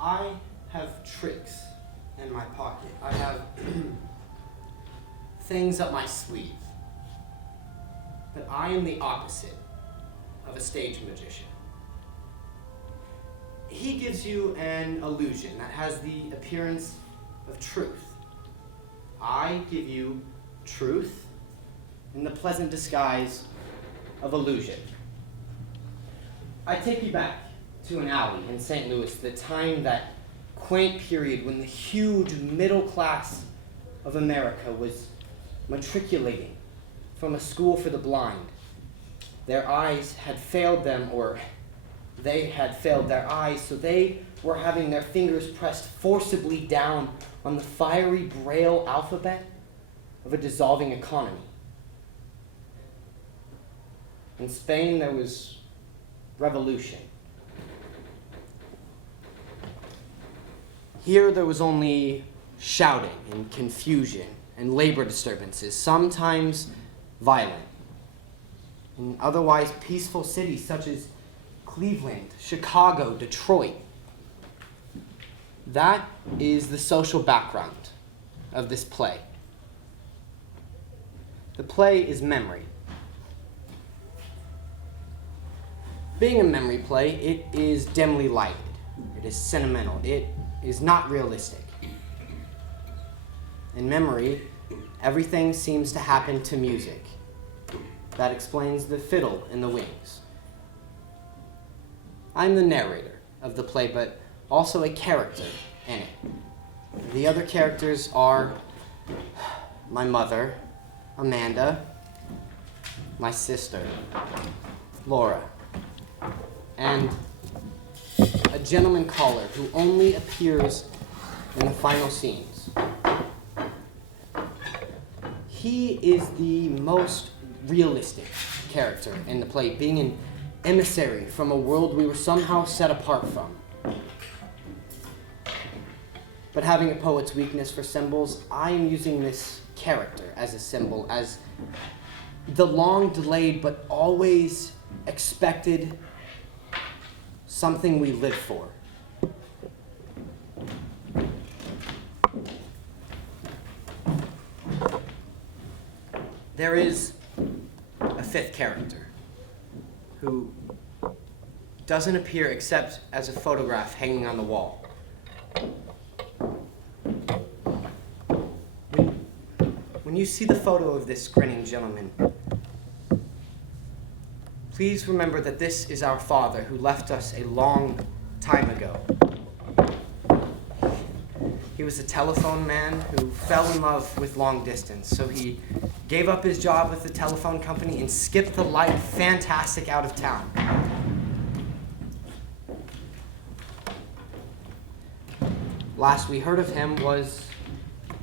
I have tricks in my pocket. I have things up my sleeve. But I am the opposite of a stage magician. He gives you an illusion that has the appearance of truth. I give you truth in the pleasant disguise of illusion. I take you back to an alley in St. Louis, the time, that quaint period when the huge middle class of America was matriculating from a school for the blind. Their eyes had failed them, or they had failed their eyes, so they were having their fingers pressed forcibly down on the fiery Braille alphabet of a dissolving economy. In Spain, there was revolution. Here, there was only shouting and confusion and labor disturbances, sometimes violent. In otherwise peaceful cities such as Cleveland, Chicago, Detroit. That is the social background of this play. The play is memory. Being a memory play, it is dimly lighted. It is sentimental. It is not realistic. In memory, everything seems to happen to music. That explains the fiddle in the wings. I'm the narrator of the play, but also a character in it. The other characters are my mother, Amanda, my sister, Laura, and a gentleman caller who only appears in the final scenes. He is the most realistic character in the play, being an emissary from a world we were somehow set apart from. But having a poet's weakness for symbols, I am using this character as a symbol, as the long-delayed but always expected something we live for. There is a fifth character who doesn't appear except as a photograph hanging on the wall. When you see the photo of this grinning gentleman, please remember that this is our father who left us a long time ago. He was a telephone man who fell in love with long distance, so he gave up his job with the telephone company and skipped the life fantastic out of town. Last we heard of him was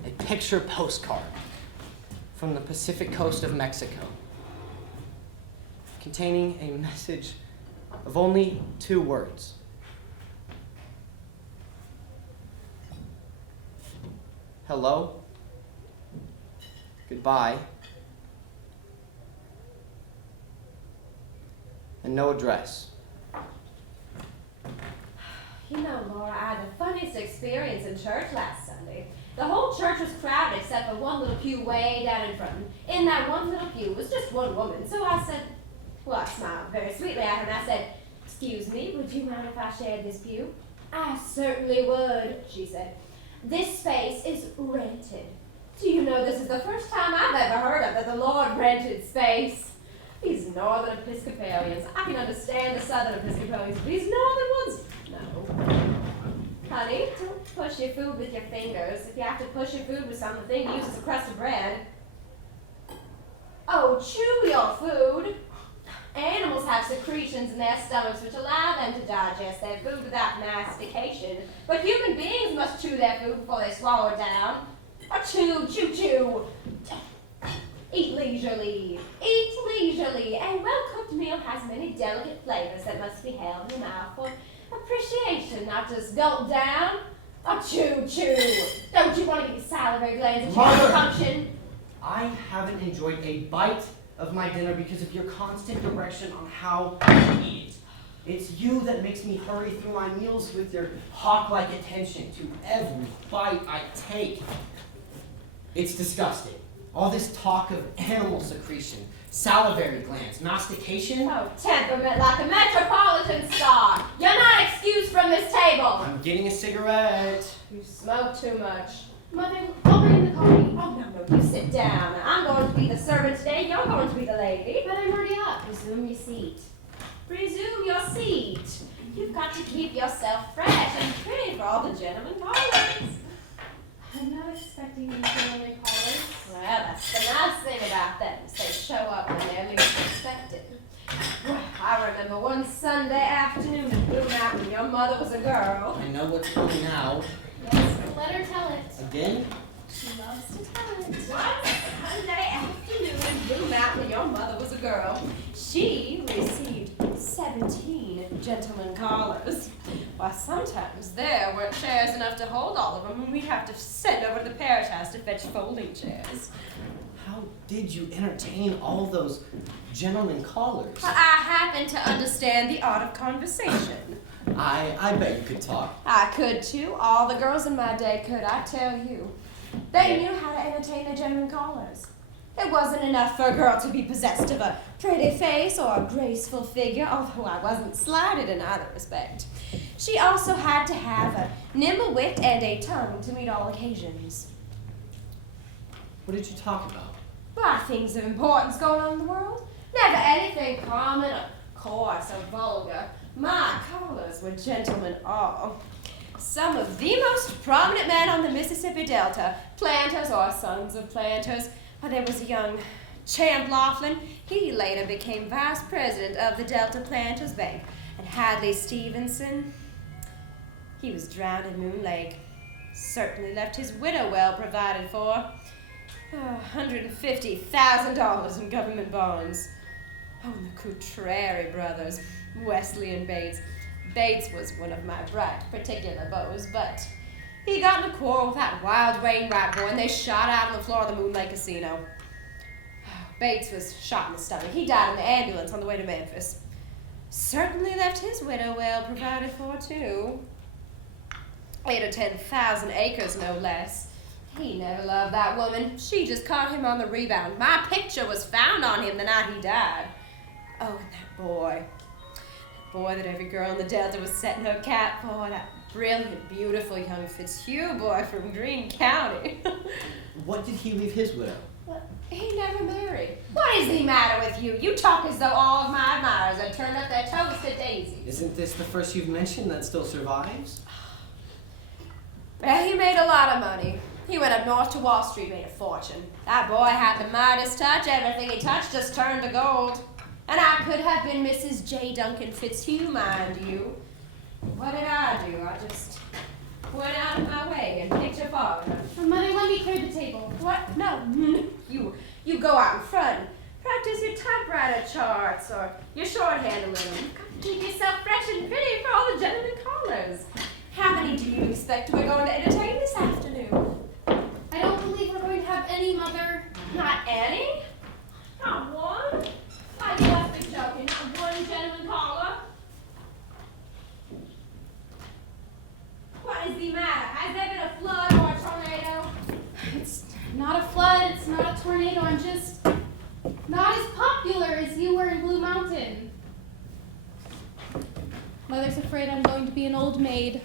a picture postcard from the Pacific coast of Mexico, containing a message of only 2 words. Hello, goodbye, and no address. You know, Laura, I had the funniest experience in church last Sunday. The whole church was crowded except for one little pew way down in front. In that one little pew was just one woman. So I said, well, I smiled very sweetly at her and I said, "Excuse me, would you mind if I shared this pew?" "I certainly would," she said. "This space is rented." Do you know this is the first time I've ever heard of that the Lord rented space? These northern Episcopalians, I can understand the southern Episcopalians, but these northern ones, no. Honey, don't push your food with your fingers. If you have to push your food with something, the thing you use is a crust of bread. Oh, chew your food. Animals have secretions in their stomachs which allow them to digest their food without mastication. But human beings must chew their food before they swallow it down. Or chew, chew, chew. Eat leisurely. Eat leisurely. A well-cooked meal has many delicate flavors that must be held in the mouth for appreciation, not just gulp down. Or chew, chew. Don't you want to get your salivary glands a chance to function? I haven't enjoyed a bite of my dinner because of your constant direction on how to eat. It's you that makes me hurry through my meals with your hawk-like attention to every bite I take. It's disgusting. All this talk of animal secretion, salivary glands, mastication. Oh, temperament like a metropolitan star. You're not excused from this table. I'm getting a cigarette. You smoke too much. Mother, I'll bring the coffee. Oh, no, you sit down. I'm going to be the servant today. You're going to be the lady. But I'm already up. Resume your seat. Resume your seat. You've got to keep yourself fresh and pretty for all the gentlemen callers. I'm not expecting these family callers. Well, that's the nice thing about them, is they show up when they're least expected. Well, I remember one Sunday afternoon in Blue Mountain, your mother was a girl. I know what's coming now. Yes, let her tell it. Again? She loves to tell it. One Sunday afternoon in Blue Mountain, your mother was a girl. She received 17 gentlemen callers. Why, sometimes there weren't chairs enough to hold all of them, and we'd have to send over to the parish house to fetch folding chairs. How did you entertain all those gentlemen callers? I happen to understand the art of conversation. I bet you could talk. I could too. All the girls in my day could, I tell you. They knew how to entertain the gentlemen callers. It wasn't enough for a girl to be possessed of a pretty face or a graceful figure, although I wasn't slighted in either respect. She also had to have a nimble wit and a tongue to meet all occasions. What did you talk about? Why, things of importance going on in the world. Never anything common or coarse or vulgar. My callers were gentlemen all. Some of the most prominent men on the Mississippi Delta, planters or sons of planters. There was a young Champ Laughlin. He later became vice president of the Delta Planters Bank. And Hadley Stevenson, he was drowned in Moon Lake. Certainly left his widow well provided for. $150,000 in government bonds. Oh, and the Coutreri brothers, Wesley and Bates. Bates was one of my bright particular beaux, but he got in a quarrel with that wild Wainwright boy, and they shot out on the floor of the Moon Lake Casino. Bates was shot in the stomach. He died in the ambulance on the way to Memphis. Certainly left his widow well provided for, too. 8 or 10,000 acres, no less. He never loved that woman. She just caught him on the rebound. My picture was found on him the night he died. Oh, and that boy. That boy that every girl in the Delta was setting her cap for. That brilliant, beautiful young Fitzhugh boy from Greene County. What did he leave his widow? He never married. What is the matter with you? You talk as though all of my admirers had turned up their toes to daisies. Isn't this the first you've mentioned that still survives? Well, he made a lot of money. He went up north to Wall Street, made a fortune. That boy had the Midas touch. Everything he touched just turned to gold. And I could have been Mrs. J. Duncan Fitzhugh, mind you. What did I do? I just went out of my way and picked your father. Mother, let me clear the table. What? No. You go out in front. Practice your typewriter charts or your shorthand a little. You've got to keep yourself fresh and pretty for all the gentlemen callers. How many do you expect we're going to entertain this afternoon? I don't believe we're going to have any, Mother. Not any? Not one? I must be joking. Not one gentleman caller? What is the matter? Has there been a flood or a tornado? It's not a flood, it's not a tornado. I'm just not as popular as you were in Blue Mountain. Mother's afraid I'm going to be an old maid.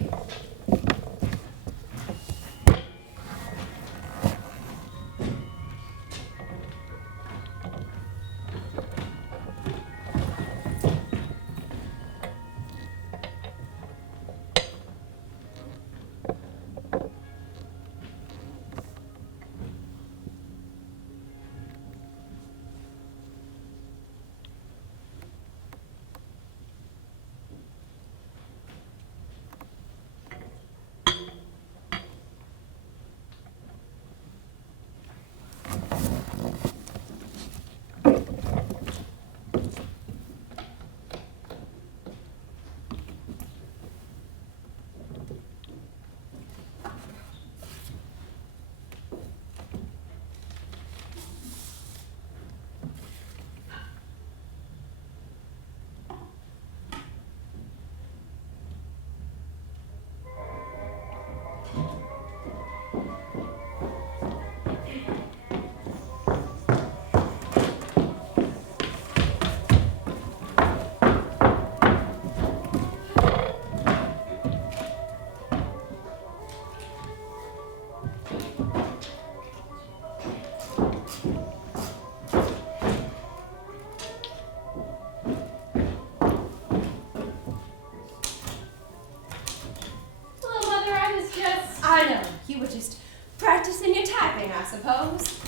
suppose.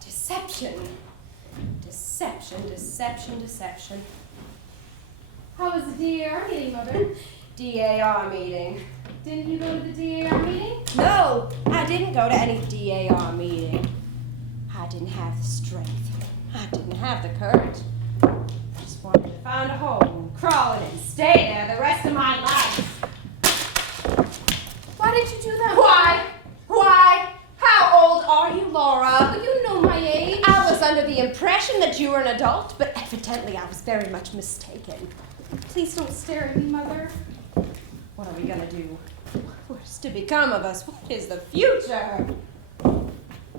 Deception. Deception. How was the DAR meeting, Mother? DAR meeting. Didn't you go to the DAR meeting? No, I didn't go to any DAR meeting. I didn't have the strength. I didn't have the courage. I just wanted to find a hole and crawl in it and stay there the rest of my life. Why did you do that? Why? How old are you, Laura? You know my age. I was under the impression that you were an adult, but evidently I was very much mistaken. Please don't stare at me, Mother. What are we gonna do? What's to become of us? What is the future?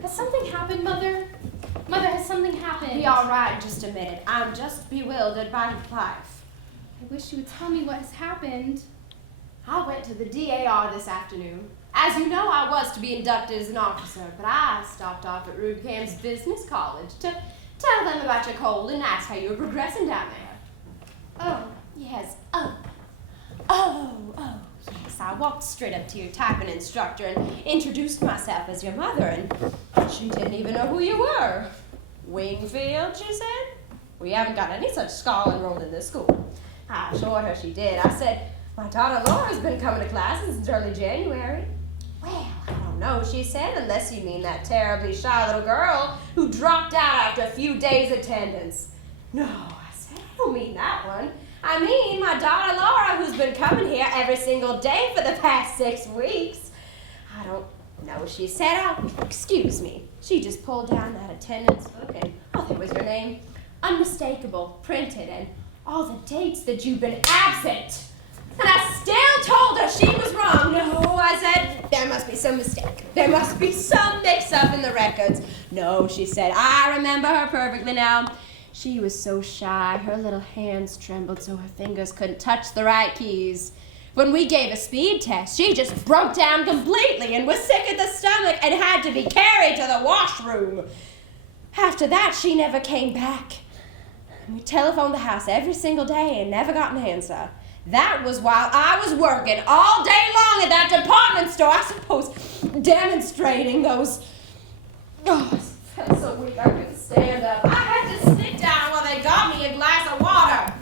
Has something happened, Mother? Mother, has something happened? Be all right in just a minute. I'm just bewildered by life. I wish you would tell me what has happened. I went to the DAR this afternoon. As you know, I was to be inducted as an officer, but I stopped off at Rubcamp's Business College to tell them about your cold and ask how you were progressing down there. Oh. Yes, yes. I walked straight up to your typing instructor and introduced myself as your mother, and she didn't even know who you were. Wingfield, she said? We haven't got any such scholar enrolled in this school. I assured her she did. I said, my daughter Laura's been coming to classes since early January. Well, I don't know, she said, unless you mean that terribly shy little girl who dropped out after a few days' attendance. No, I said, I don't mean that one. I mean my daughter Laura, who's been coming here every single day for the past 6 weeks. I don't know, she said. Excuse me. She just pulled down that attendance book and, there was your name. Unmistakable, printed, and all the dates that you've been absent. And I still told her she was wrong. No, I said, there must be some mistake. There must be some mix-up in the records. No, she said, I remember her perfectly now. She was so shy, her little hands trembled so her fingers couldn't touch the right keys. When we gave a speed test, she just broke down completely and was sick at the stomach and had to be carried to the washroom. After that, she never came back. We telephoned the house every single day and never got an answer. That was while I was working all day long at that department store, I suppose, demonstrating those... Oh, I felt so weak I couldn't stand up. I had to sit down while they got me a glass of water.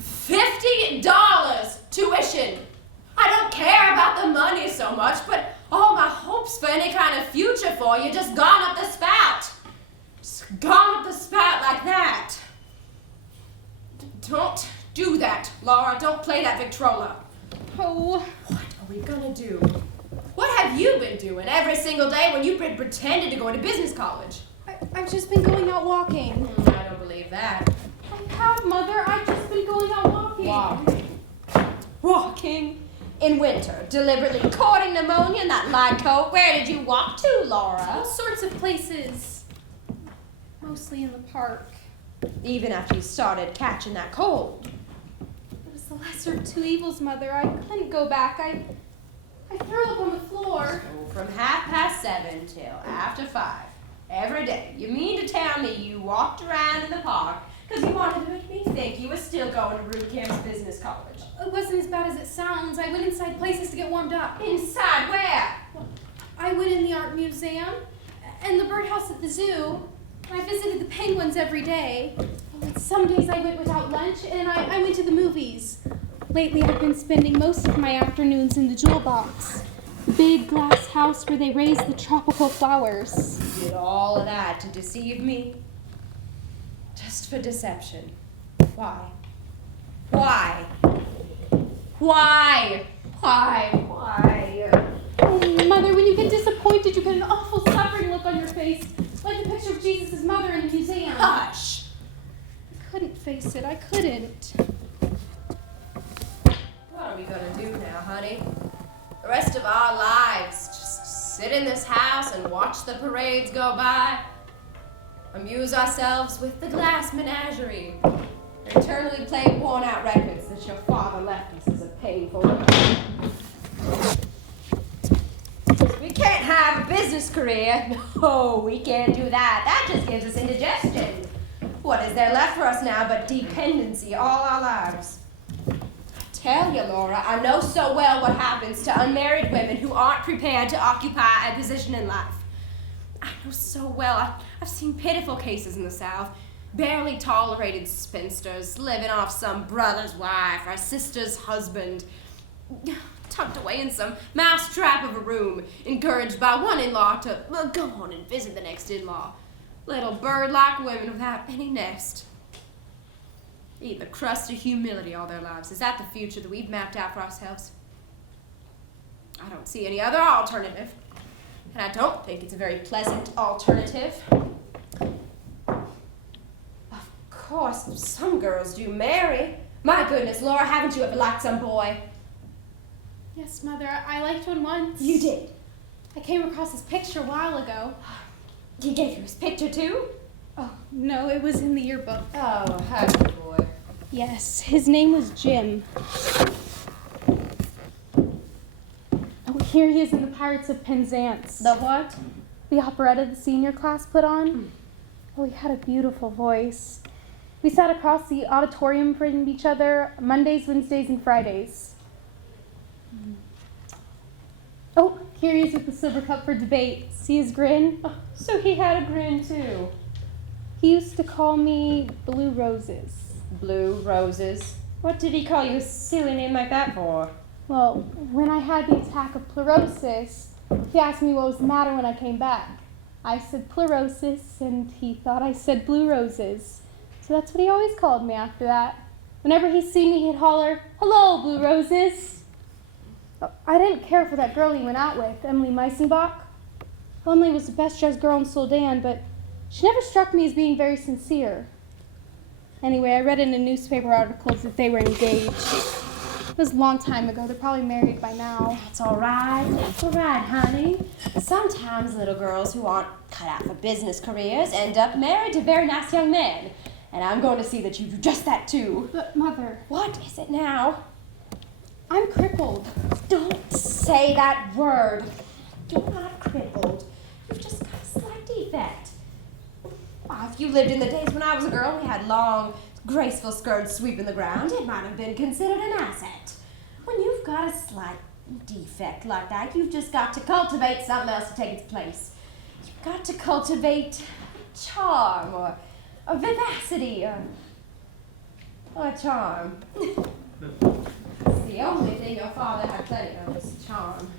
$50 tuition. I don't care about the money so much, but all my hopes for any kind of future for you just gone up the spout. Just gone up the spout like that. Don't do that, Laura. Don't play that Victrola. Oh. What are we gonna do? What have you been doing every single day when you've been pretending to go into business college? I've just been going out walking. I don't believe that. I have, Mother. I've just been going out walking. Walking? In winter, deliberately courting pneumonia in that light coat. Where did you walk to, Laura? All sorts of places. Mostly in the park. Even after you started catching that cold. It was the lesser of two evils, Mother. I couldn't go back. I threw up on the floor. So from 7:30 till after 5. Every day. You mean to tell me you walked around in the park because you wanted to make me think you were still going to Rubcamp's Business College? It wasn't as bad as it sounds. I went inside places to get warmed up. Inside where? I went in the art museum and the birdhouse at the zoo. I visited the penguins every day. Some days I went without lunch, and I went to the movies. Lately, I've been spending most of my afternoons in the jewel box, the big glass house where they raise the tropical flowers. You did all of that to deceive me? Just for deception. Why? Why? Why? Why? Why? Oh, Mother, when you get disappointed, you get an awful suffering look on your face, like the picture of Jesus' mother in the museum. Hush! I couldn't face it. I couldn't. What are we gonna do now, honey? The rest of our lives, just sit in this house and watch the parades go by? Amuse ourselves with the glass menagerie? Or eternally play worn-out records that your father left us as a painful reminder? We can't have a business career. No, we can't do that. That just gives us indigestion. What is there left for us now but dependency all our lives? I tell you, Laura, I know so well what happens to unmarried women who aren't prepared to occupy a position in life. I know so well. I've seen pitiful cases in the South. Barely tolerated spinsters living off some brother's wife or sister's husband, tucked away in some mousetrap of a room, encouraged by one in-law to go on and visit the next in-law. Little bird-like women without any nest. Eating the crust of humility all their lives. Is that the future that we've mapped out for ourselves? I don't see any other alternative. And I don't think it's a very pleasant alternative. Of course, some girls do marry. My goodness, Laura, haven't you ever liked some boy? Yes, Mother, I liked one once. You did? I came across his picture a while ago. He gave you his picture too? Oh, no, it was in the yearbook. Oh, how good boy. Yes, his name was Jim. Oh, here he is in the Pirates of Penzance. The what? The operetta the senior class put on. Oh, he had a beautiful voice. We sat across the auditorium from each other Mondays, Wednesdays, and Fridays. Oh, here he is with the silver cup for debate. See his grin? Oh, so he had a grin too. He used to call me Blue Roses. Blue Roses? What did he call you a silly name like that for? Well, when I had the attack of pleurosis, he asked me what was the matter when I came back. I said pleurosis, and he thought I said Blue Roses. So that's what he always called me after that. Whenever he seen me, he'd holler, "Hello, Blue Roses." I didn't care for that girl he went out with, Emily Meisenbach. Emily was the best dressed girl in Soldan, but she never struck me as being very sincere. Anyway, I read in the newspaper articles that they were engaged. It was a long time ago. They're probably married by now. That's all right, honey. Sometimes little girls who aren't cut out for business careers end up married to very nice young men. And I'm going to see that you do just that too. But, Mother... What is it now? I'm crippled. Don't say that word. You're not crippled. You've just got a slight defect. Well, if you lived in the days when I was a girl, we had long, graceful skirts sweeping the ground, it might have been considered an asset. When you've got a slight defect like that, you've just got to cultivate something else to take its place. You've got to cultivate charm, or vivacity, or charm. It's the only thing your father had plenty of is charm.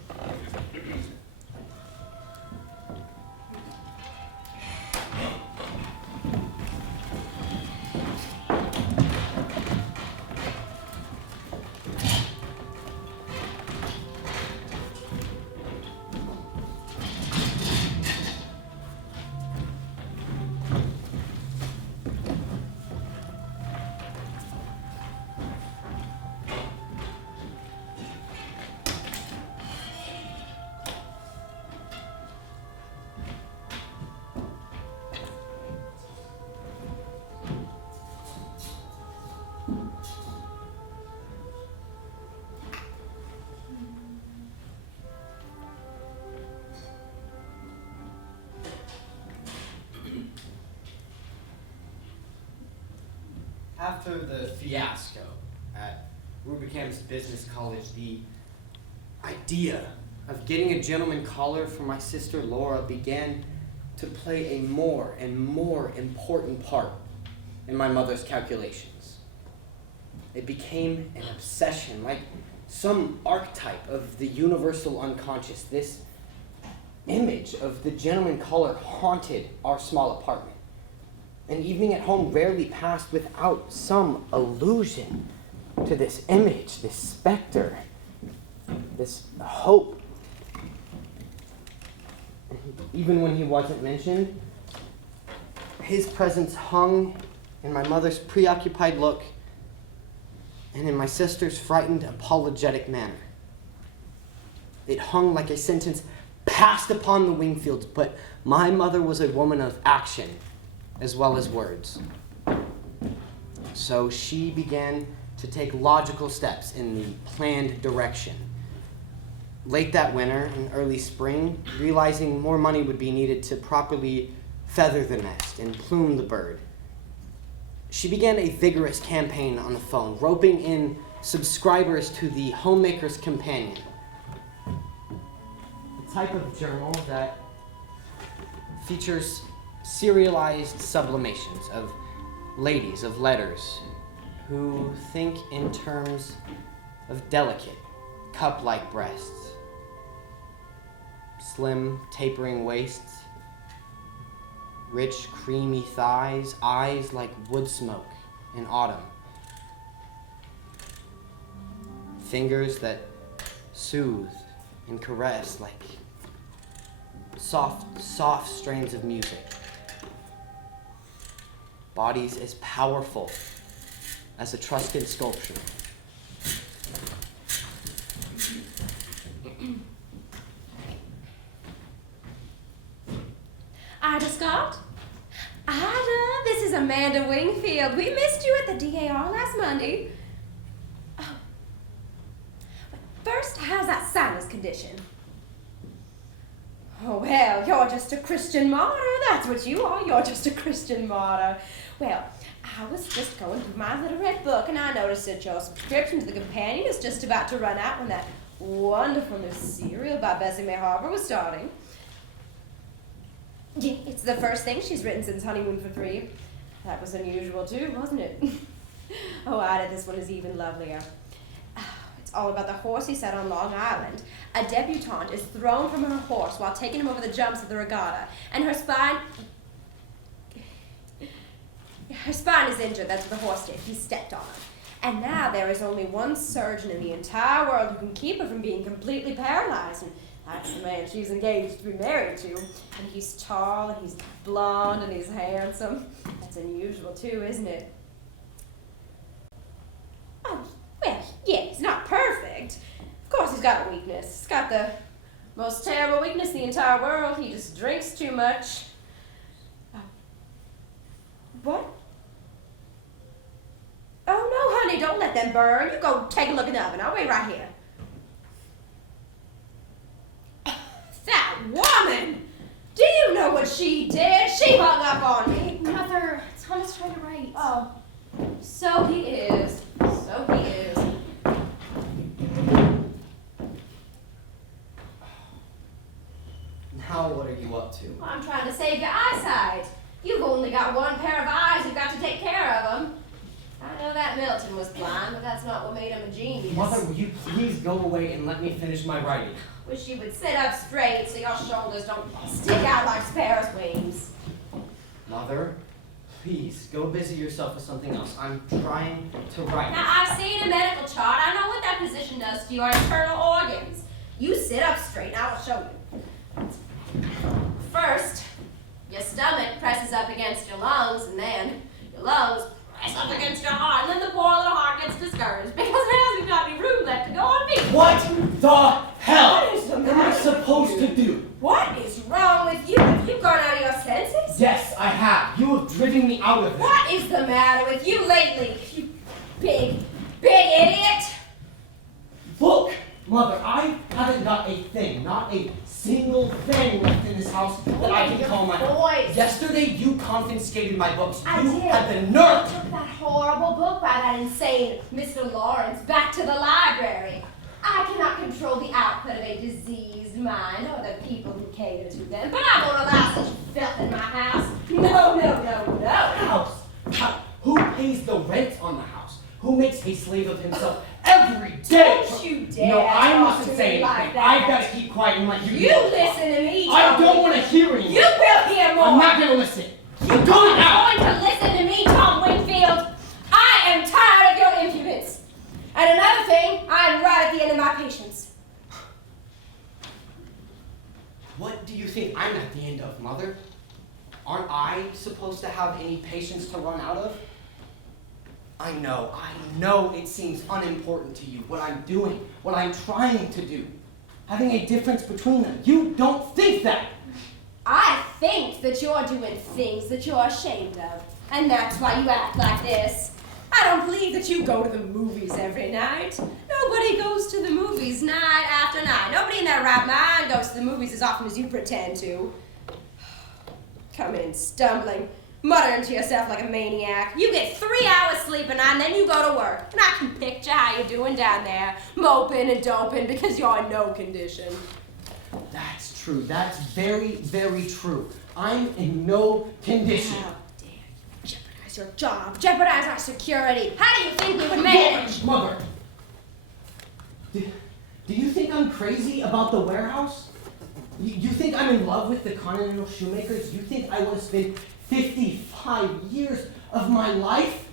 After the fiasco at Rubicamp's Business College, the idea of getting a gentleman caller for my sister Laura began to play a more and more important part in my mother's calculations. It became an obsession, like some archetype of the universal unconscious. This image of the gentleman caller haunted our small apartment. An evening at home rarely passed without some allusion to this image, this specter, this hope. Even when he wasn't mentioned, his presence hung in my mother's preoccupied look and in my sister's frightened, apologetic manner. It hung like a sentence passed upon the Wingfields, but my mother was a woman of action as well as words. So she began to take logical steps in the planned direction. Late that winter and early spring, realizing more money would be needed to properly feather the nest and plume the bird, she began a vigorous campaign on the phone, roping in subscribers to the Homemaker's Companion, the type of journal that features serialized sublimations of ladies of letters who think in terms of delicate, cup-like breasts, slim, tapering waists, rich, creamy thighs, eyes like wood smoke in autumn, fingers that soothe and caress like soft strains of music, bodies as powerful as Etruscan sculpture. Ada Scott? Ada, this is Amanda Wingfield. We missed you at the DAR last Monday. Oh. First, how's that sinus condition? Oh, well, you're just a Christian martyr. That's what you are. You're just a Christian martyr. Well, I was just going through my little red book, and I noticed that your subscription to the Companion is just about to run out when that wonderful new serial by Bessie May Harbor was starting. Yeah, it's the first thing she's written since Honeymoon for Three. That was unusual too, wasn't it? Oh, Ida, this one is even lovelier. It's all about the horse he sat on Long Island. A debutante is thrown from her horse while taking him over the jumps of the regatta, and her spine is injured. That's what the horse did. He stepped on her. And now there is only one surgeon in the entire world who can keep her from being completely paralyzed. And that's the man she's engaged to be married to. And he's tall, and he's blonde, and he's handsome. That's unusual too, isn't it? Oh, well, yeah, he's not perfect. Of course he's got a weakness. He's got the most terrible weakness in the entire world. He just drinks too much. What? Oh, no, honey, don't let them burn. You go take a look in the oven. I'll wait right here. That woman! Do you know what she did? She hung up on me. Mother, Thomas tried to write. Oh, so he is. So he is. Now what are you up to? Well, I'm trying to save your eyesight. You've only got one pair of eyes. You've got to take care of them. I know that Milton was blind, but that's not what made him a genius. Mother, will you please go away and let me finish my writing? Wish you would sit up straight so your shoulders don't stick out like sparrow's wings. Mother, please go busy yourself with something else. I'm trying to write. Now, I've seen a medical chart. I know what that position does to your internal organs. You sit up straight, and I will show you. First, your stomach presses up against your lungs, and then your lungs press up against your heart, and then the poor little heart gets discouraged because it hasn't got any room left to go on beating. What the hell What is the am matter I with supposed you? to do? What is wrong with you? Have you gone out of your senses? Yes, I have. You have driven me out of it. What is the matter with you lately, you big idiot? Look, Mother, I haven't got a thing, not a single thing left in this house that I can call my own. Voice. Yesterday, you confiscated my books. I You did. had the I nerve. took that horrible book by that insane Mr. Lawrence back to the library. I cannot control the output of a diseased mind or the people who cater to them, but I won't allow such filth in my house. No, no, no, no. House. Who pays the rent on the house? Who makes a slave of himself every day? Don't you dare No, I talk mustn't to say me anything. like that. I've got to keep quiet and let you You know. listen to me, I Tom don't want to Wingfield. hear anymore. You will hear more. I'm not going to listen. You're I'm going out. going to listen to me, Tom Wingfield. I am tired of your impudence. And another thing, I am right at the end of my patience. What do you think I'm at the end of, Mother? Aren't I supposed to have any patience to run out of? I know it seems unimportant to you, what I'm doing, what I'm trying to do. Having a difference between them. You don't think that! I think that you're doing things that you're ashamed of. And that's why you act like this. I don't believe that you go to the movies every night. Nobody goes to the movies night after night. Nobody in their right mind goes to the movies as often as you pretend to. Come in stumbling, muttering to yourself like a maniac. You get 3 hours sleep a night and then you go to work. And I can picture how you're doing down there, moping and doping because you're in no condition. That's true. That's very, very true. I'm in no condition. How dare you jeopardize your job, jeopardize our security. How do you think we would manage? Mother, do you think I'm crazy about the warehouse? You think I'm in love with the Continental Shoemakers? You think I want to spend 55 years of my life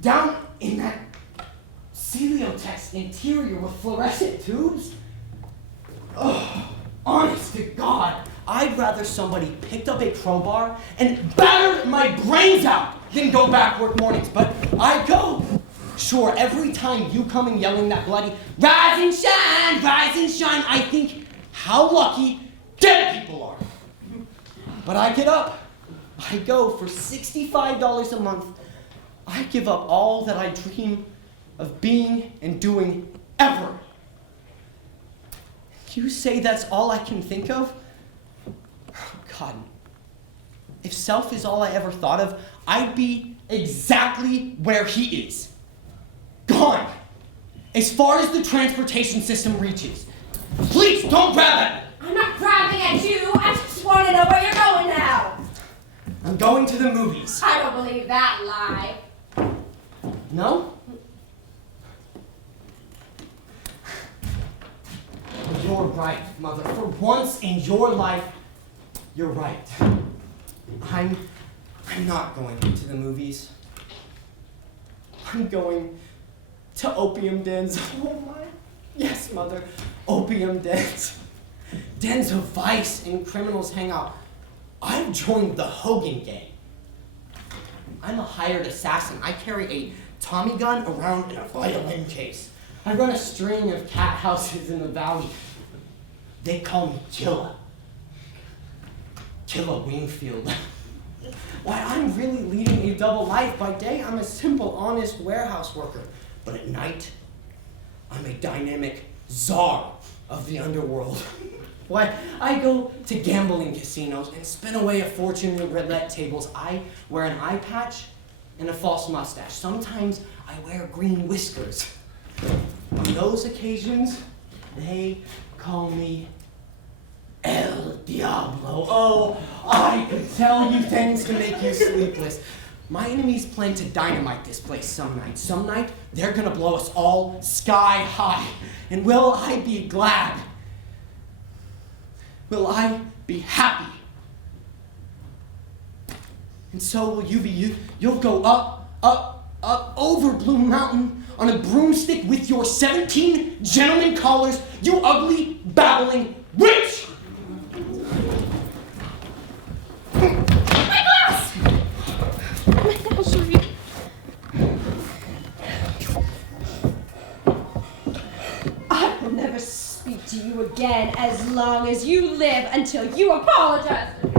down in that Celiotex interior with fluorescent tubes? Oh, honest to God, I'd rather somebody picked up a crowbar and battered my brains out than go back work mornings, but I go. Sure, every time you come and yelling that bloody rise and shine, I think how lucky dead people are. But I get up. I go for $65 a month. I give up all that I dream of being and doing ever. You say that's all I can think of? God, if self is all I ever thought of, I'd be exactly where he is. Gone. As far as the transportation system reaches. Please don't grab at me. I'm not grabbing at you. I just want to know where you're going now. I'm going to the movies. I don't believe that lie. No? You're right, Mother. For once in your life, you're right. I'm not going to the movies. I'm going to opium dens. Oh my. Yes, Mother. Opium dens. Dens of vice and criminals hang out. I've joined the Hogan gang. I'm a hired assassin. I carry a Tommy gun around in a violin case. I run a string of cat houses in the valley. They call me Killa. Killa Wingfield. Why, I'm really leading a double life. By day, I'm a simple, honest warehouse worker. But at night, I'm a dynamic czar of the underworld. Why, I go to gambling casinos and spin away a fortune in roulette tables. I wear an eye patch and a false mustache. Sometimes I wear green whiskers. On those occasions, they call me El Diablo. Oh, I could tell you things to make you sleepless. My enemies plan to dynamite this place some night. Some night, they're gonna blow us all sky high. And will I be glad? Will I be happy? And so will you be. You'll go up, up, up over Blue Mountain on a broomstick with your 17 gentlemen callers, you ugly, babbling witch! My glass! I'll show you. I will never speak to you again as long as you live until you apologize to me.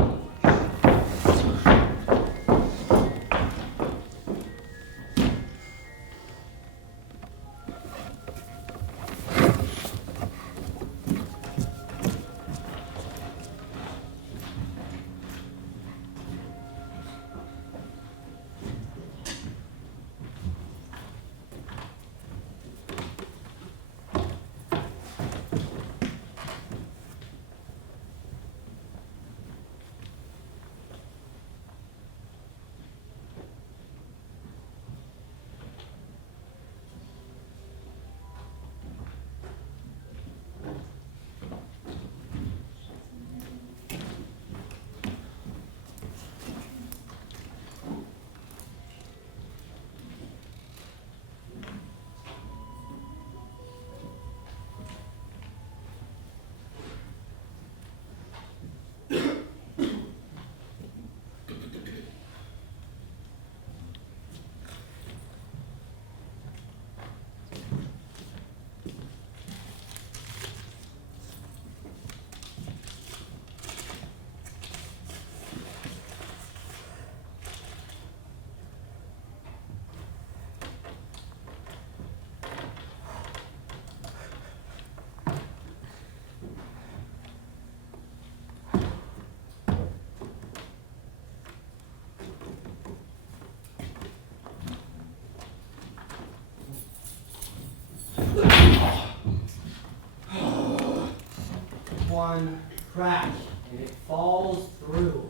One crack, and it falls through.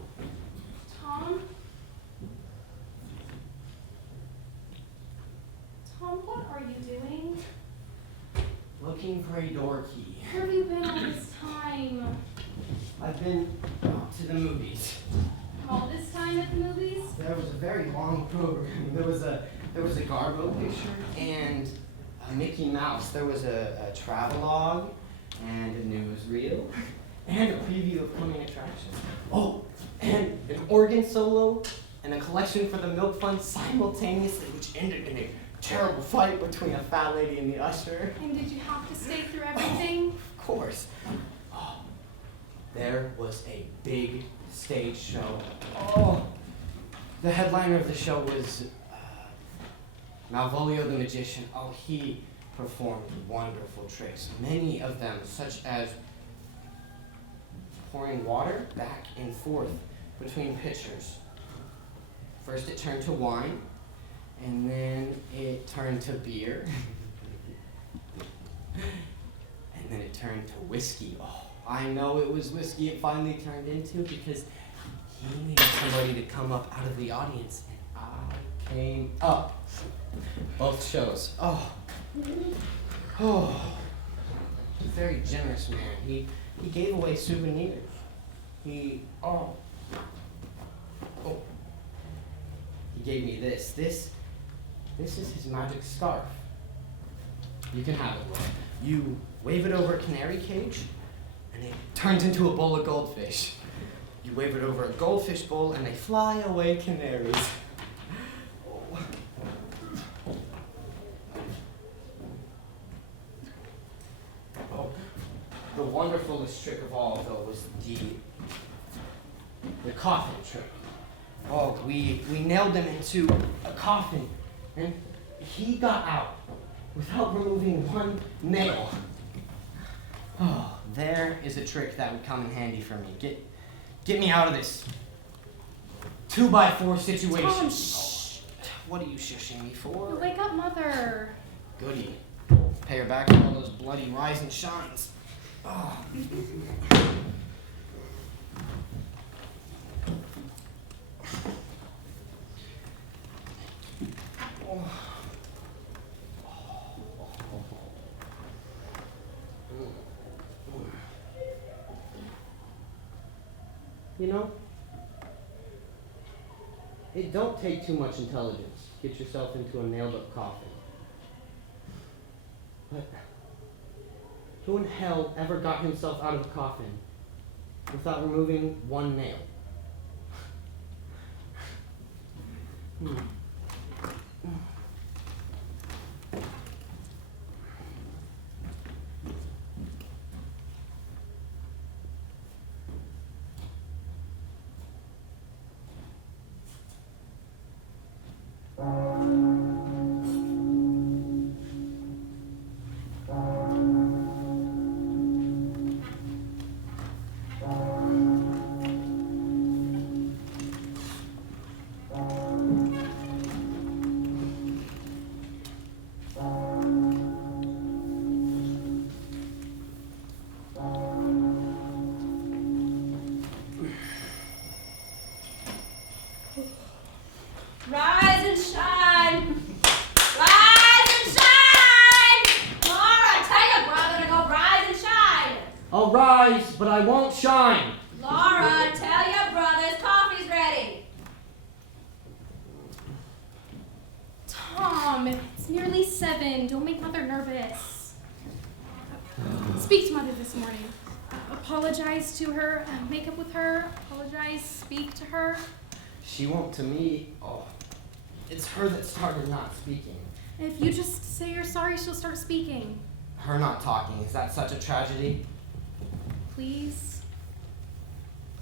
Tom? Tom, what are you doing? Looking for a door key. Where have you been all this time? I've been to the movies. All this time at the movies? There was a very long program. There was a Garbo picture and a Mickey Mouse. There was a travelogue and a newsreel and a preview of coming attractions. Oh, and an organ solo and a collection for the Milk Fund simultaneously, which ended in a terrible fight between a fat lady and the usher. And did you have to stay through everything? Of course. Oh, there was a big stage show. Oh, the headliner of the show was Malvolio the magician. Oh, he performed wonderful tricks. Many of them, such as pouring water back and forth between pitchers. First it turned to wine, and then it turned to beer, and then it turned to whiskey. Oh, I know it was whiskey it finally turned into because he needed somebody to come up out of the audience, and I came up. Both shows. Oh, very generous man. He gave away souvenirs. He gave me this. This is his magic scarf. You can have it, Laura. You wave it over a canary cage, and it turns into a bowl of goldfish. You wave it over a goldfish bowl, and they fly away canaries. Oh, the wonderfulest trick of all, though, was the coffin trick. Oh, we nailed him into a coffin, and he got out without removing one nail. Oh, there is a trick that would come in handy for me. Get me out of this 2x4 situation. Tom, shh. Oh, what are you shushing me for? Wake up, Mother. Goody. Pay her back for all those bloody rise and shines. Oh. You know, it don't take too much intelligence to get yourself into a nailed-up coffin. But who in hell ever got himself out of a coffin without removing one nail? Rise and shine! Rise and shine! Laura, tell your brother to go rise and shine! I'll rise, but I won't shine. Laura, tell your brother's coffee's ready. Tom, it's nearly 7. Don't make Mother nervous. Speak to Mother this morning. Apologize to her. Make up with her. Apologize. Speak to her. She won't to me. Oh, it's her that started not speaking. If you just say you're sorry, she'll start speaking. Her not talking, is that such a tragedy? Please?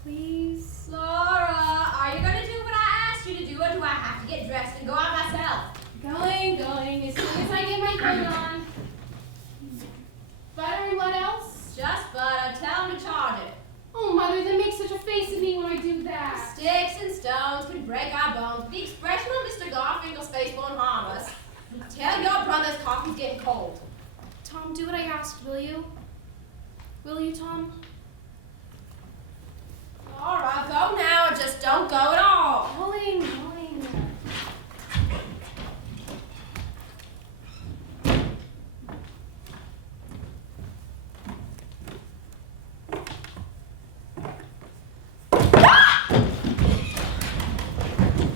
Please? Laura, are you going to do what I asked you to do, or do I have to get dressed and go out myself? Going. As soon as I get my coat on. Butter and what else? Just butter. Tell him to charge it. Oh, Mother, they make such a face at me when I do that. Sticks and stones can break our bones. The expression of Mr. Garfinkel's face won't harm us. Tell your brother's coffee's getting cold. Tom, do what I asked, will you? Will you, Tom? All right, go now, or just don't go at all. Going.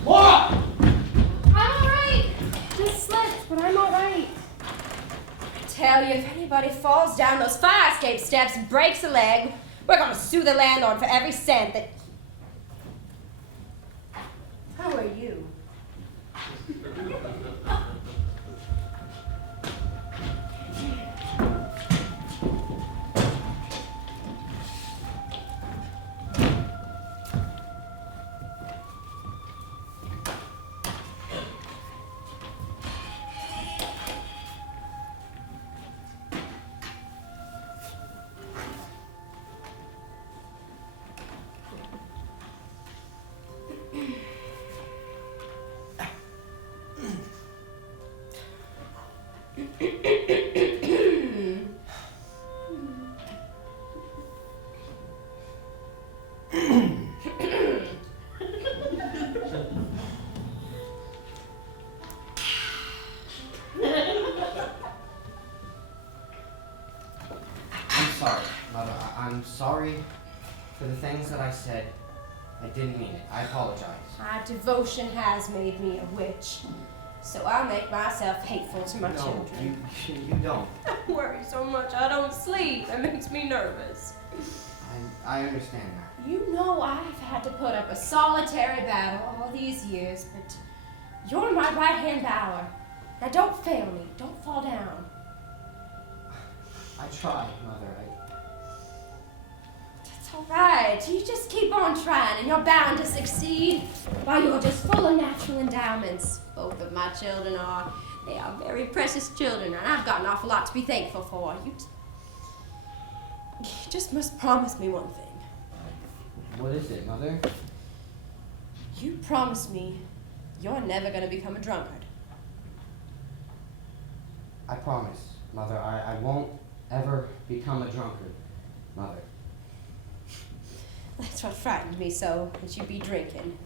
Laura! I'm all right. Just slipped, but I'm all right. Tell you, if anybody falls down those fire escape steps and breaks a leg, we're gonna sue the landlord for every cent that... How are you? I'm sorry for the things that I said. I didn't mean it. I apologize. My devotion has made me a witch, so I'll make myself hateful to my children. You don't. I worry so much I don't sleep. It makes me nervous. I understand that. You know I've had to put up a solitary battle all these years, but you're my right-hand power. Now don't fail me. Don't fall down. I tried, Mother. That's all right. You just keep on trying, and you're bound to succeed. Why, you're just full of natural endowments. Both of my children are. They are very precious children, and I've got an awful lot to be thankful for. You just must promise me one thing. What is it, Mother? You promise me you're never going to become a drunkard. I promise, Mother. I won't ever become a drunkard, Mother. That's what frightened me so, that you'd be drinking.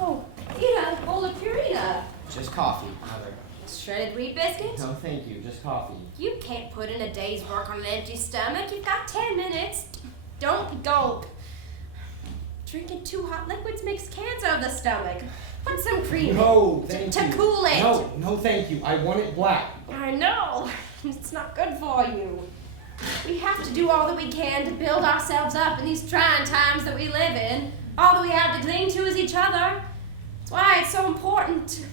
Oh, Ina, a bowl of Purina. Just coffee, Mother. Shredded wheat biscuits? No, thank you. Just coffee. You can't put in a day's work on an empty stomach. You've got 10 minutes. Don't gulp. Drinking too hot liquids makes cancer of the stomach. Put some cream No, in thank to you. cool it. No, thank you. I want it black. I know. It's not good for you. We have to do all that we can to build ourselves up in these trying times that we live in. All that we have to cling to is each other. That's why it's so important.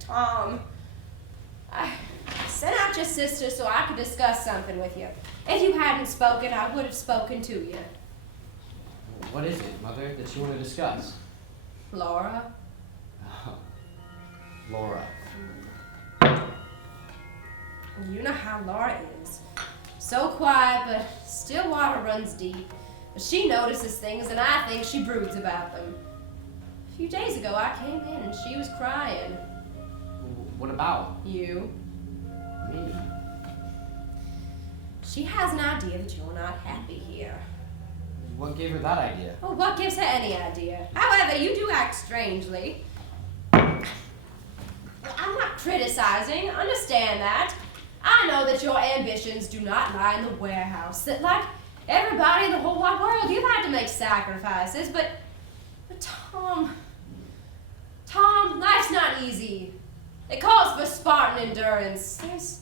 Tom, I sent out your sister so I could discuss something with you. If you hadn't spoken, I would have spoken to you. What is it, Mother, that you want to discuss? Laura? Laura. You know how Laura is. So quiet, but still water runs deep. But she notices things, and I think she broods about them. A few days ago, I came in, and she was crying. What about? You. Me? She has an idea that you're not happy here. What gave her that idea? Well, what gives her any idea? However, you do act strangely. I'm not criticizing. Understand that. I know that your ambitions do not lie in the warehouse. That, like everybody in the whole wide world, you've had to make sacrifices. But Tom, life's not easy. It calls for Spartan endurance. There's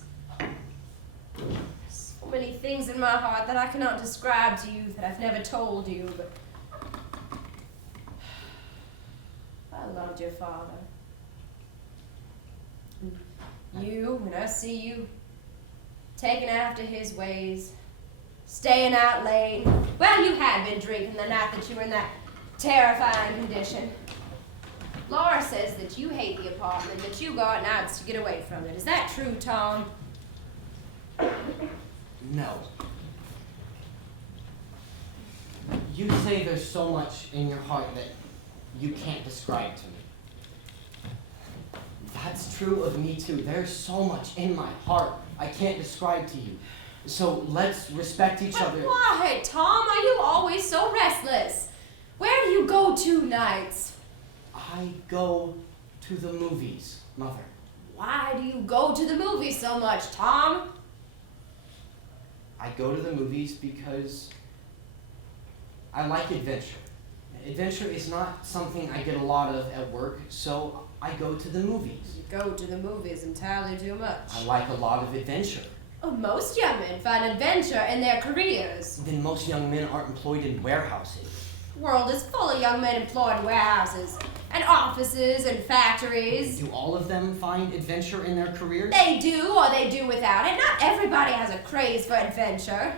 so many things in my heart that I cannot describe to you, that I've never told you, but I loved your father. You, when I see you taking after his ways, staying out late. Well, you had been drinking the night that you were in that terrifying condition. Laura says that you hate the apartment, that you go out nights to get away from it. Is that true, Tom? No. You say there's so much in your heart that you can't describe to me. That's true of me too. There's so much in my heart I can't describe to you. So let's respect each other. Why, Tom, are you always so restless? Where do you go to nights? I go to the movies, Mother. Why do you go to the movies so much, Tom? I go to the movies because I like adventure. Adventure is not something I get a lot of at work, so I go to the movies. You go to the movies entirely too much. I like a lot of adventure. Oh, most young men find adventure in their careers. Then most young men aren't employed in warehouses. The world is full of young men employed in warehouses and offices and factories. Do all of them find adventure in their careers? They do, or they do without it. Not everybody has a craze for adventure.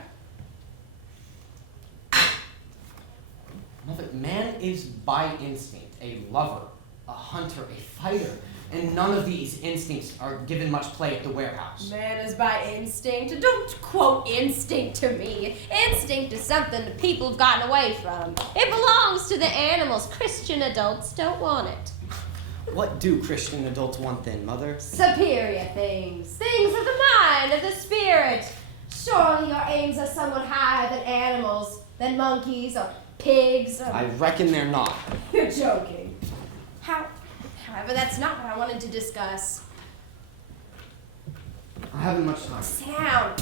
Mother, man is by instinct a lover, a hunter, a fighter, and none of these instincts are given much play at the warehouse. Man is by instinct. Don't quote instinct to me. Instinct is something the people have gotten away from. It belongs to the animals. Christian adults don't want it. What do Christian adults want then, Mother? Superior things. Things of the mind, of the spirit. Surely your aims are somewhat higher than animals, than monkeys or pigs. Or... I reckon they're not. You're joking. However, that's not what I wanted to discuss. I haven't much time. Sit down.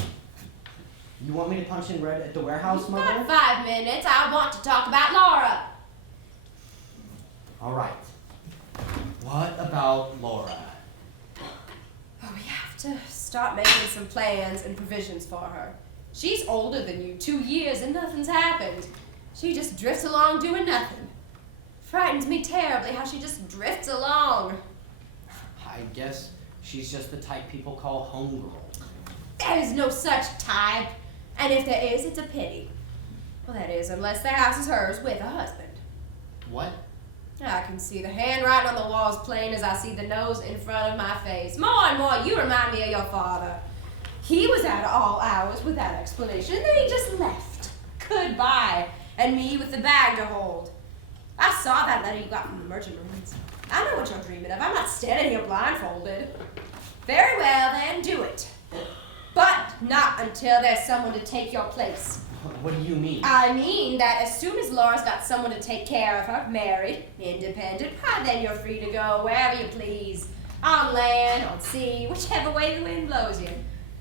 You want me to punch in red at the warehouse, Mother? Not 5 minutes. I want to talk about Laura. All right. What about Laura? Oh, we have to start making some plans and provisions for her. She's older than you, 2 years, and nothing's happened. She just drifts along doing nothing. Frightens me terribly how she just drifts along. I guess she's just the type people call homegirl. There is no such type. And if there is, it's a pity. Well, that is, unless the house is hers with a husband. What? I can see the handwriting on the walls plain as I see the nose in front of my face. More and more, you remind me of your father. He was out at all hours without explanation, and then he just left. Goodbye. And me with the bag to hold. I saw that letter you got from the merchant marines. I know what you're dreaming of. I'm not standing here blindfolded. Very well, then, do it. But not until there's someone to take your place. What do you mean? I mean that as soon as Laura's got someone to take care of her, married, independent, why then you're free to go wherever you please. On land, on sea, whichever way the wind blows you.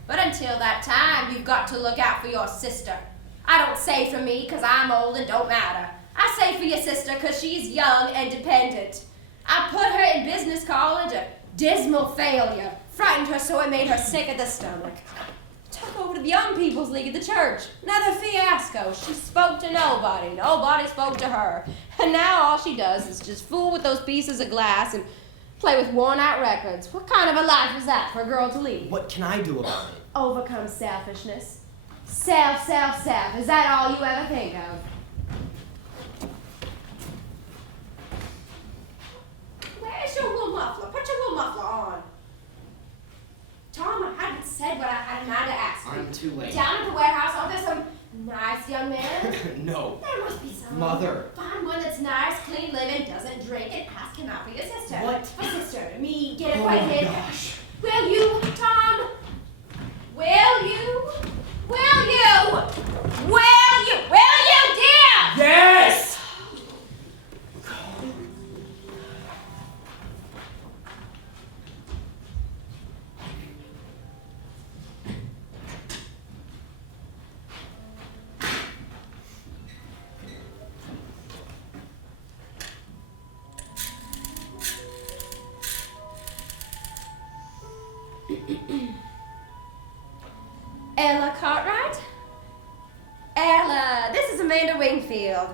But until that time, you've got to look out for your sister. I don't say for me, 'cause I'm old and don't matter. I say for your sister, 'cause she's young and dependent. I put her in business college, a dismal failure. Frightened her so it made her sick at the stomach. Took over to the Young People's League at the church. Another fiasco. She spoke to nobody. Nobody spoke to her. And now all she does is just fool with those pieces of glass and play with worn-out records. What kind of a life is that for a girl to lead? What can I do about it? Overcome selfishness. Self. Is that all you ever think of? Where's your wool muffler? Put your wool muffler on. Tom, I hadn't said what I meant to ask you. I'm too late. Down at the warehouse, are there some nice young men? No. There must be some. Mother. Find one that's nice, clean living, doesn't drink, and ask him out for your sister. What? For sister, me, get Oh my acquainted. gosh. Will you, Tom? Will you? Will you? Will you? Will you, dear? Yes! Ella Cartwright? Ella, this is Amanda Wingfield.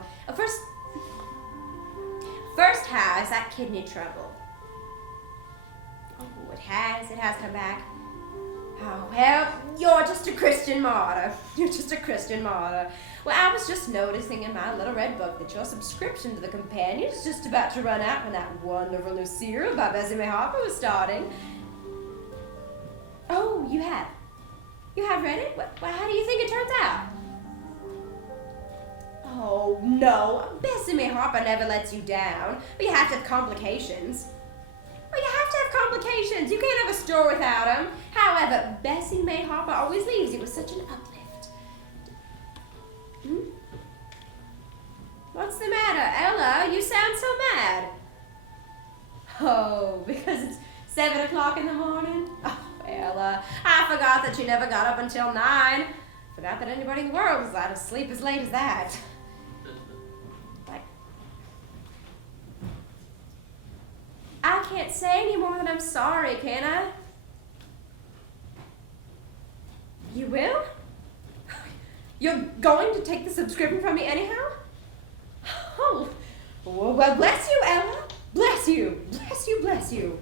First, how is that kidney trouble? Oh, it has come back. Oh, well, you're just a Christian martyr. You're just a Christian martyr. Well, I was just noticing in my little red book that your subscription to the Companion is just about to run out when that wonderful new serial by Bessie Harper was starting. Oh, you have? You have read it? Well, how do you think it turns out? Oh, no. Bessie Harper never lets you down. But you have to have complications. Well, you have to have complications. You can't have a store without them. How However, Bessie May Harper always leaves you with such an uplift. What's the matter, Ella? You sound so mad. Oh, because it's 7 o'clock in the morning? Oh, Ella, I forgot that you never got up until 9. Forgot that anybody in the world was out of sleep as late as that. I can't say any more than I'm sorry, can I? You will? You're going to take the subscription from me anyhow? Oh, well, bless you, Ella. Bless you. Bless you, bless you.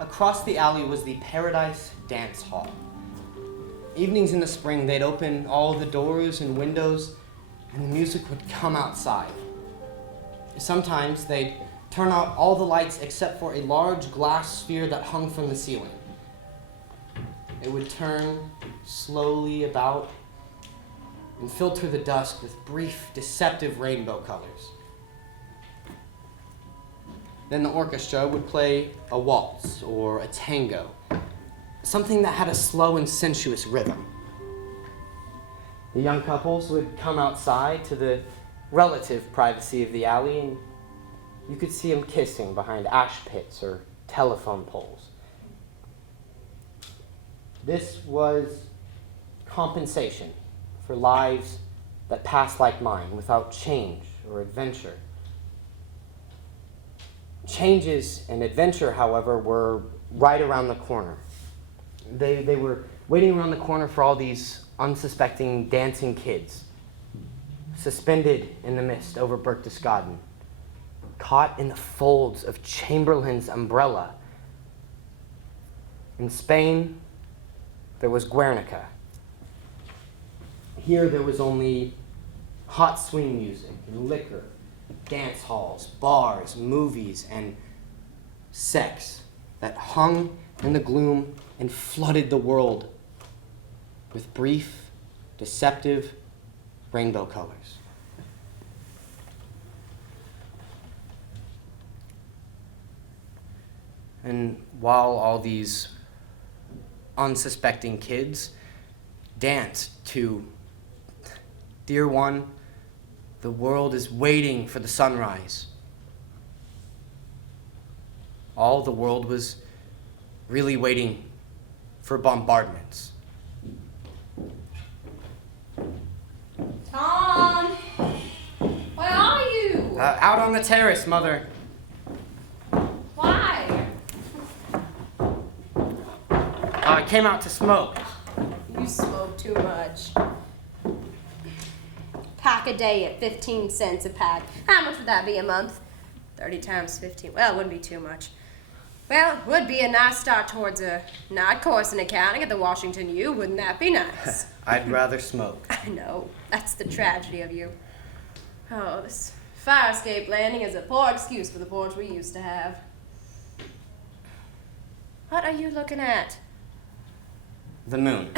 Across the alley was the Paradise Dance Hall. Evenings in the spring, they'd open all the doors and windows, and the music would come outside. Sometimes they'd turn out all the lights except for a large glass sphere that hung from the ceiling. It would turn slowly about and filter the dusk with brief, deceptive rainbow colors. Then the orchestra would play a waltz or a tango, something that had a slow and sensuous rhythm. The young couples would come outside to the relative privacy of the alley, and you could see them kissing behind ash pits or telephone poles. This was compensation for lives that passed like mine without change or adventure. Changes and adventure, however, were right around the corner. They were waiting around the corner for all these unsuspecting dancing kids, suspended in the mist over Berchtesgaden, caught in the folds of Chamberlain's umbrella. In Spain, there was Guernica. Here there was only hot swing music and liquor, dance halls, bars, movies, and sex that hung in the gloom and flooded the world with brief, deceptive rainbow colors. And while all these unsuspecting kids danced to "Dear One, the world is waiting for the sunrise," all the world was really waiting for bombardments. Tom! Where are you? Out on the terrace, Mother. Why? I came out to smoke. You smoke too much. Pack a day at 15 cents a pack. How much would that be a month? 30 times 15. Well, it wouldn't be too much. Well, it would be a nice start towards a night course in accounting at the Washington U. Wouldn't that be nice? I'd rather smoke. I know. That's the tragedy of you. Oh, this fire escape landing is a poor excuse for the porch we used to have. What are you looking at? The moon.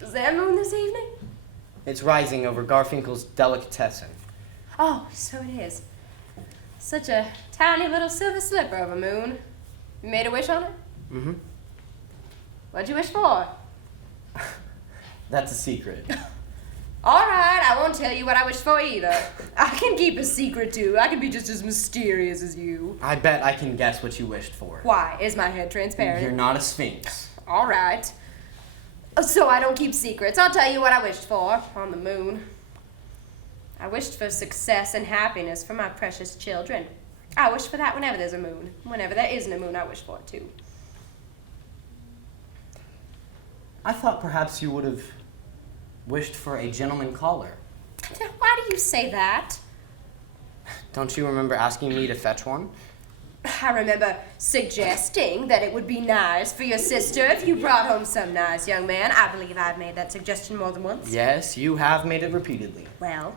Is there a moon this evening? It's rising over Garfinkel's delicatessen. Oh, so it is. Such a tiny little silver slipper of a moon. You made a wish on it? Mm-hmm. What'd you wish for? That's a secret. All right, I won't tell you what I wished for either. I can keep a secret too. I can be just as mysterious as you. I bet I can guess what you wished for. Why? Is my head transparent? You're not a sphinx. All right. So I don't keep secrets. I'll tell you what I wished for on the moon. I wished for success and happiness for my precious children. I wish for that whenever there's a moon. Whenever there isn't a moon, I wish for it too. I thought perhaps you would have wished for a gentleman caller. Now, why do you say that? Don't you remember asking me to fetch one? I remember suggesting that it would be nice for your sister if you brought home some nice young man. I believe I've made that suggestion more than once. Yes, you have made it repeatedly. Well?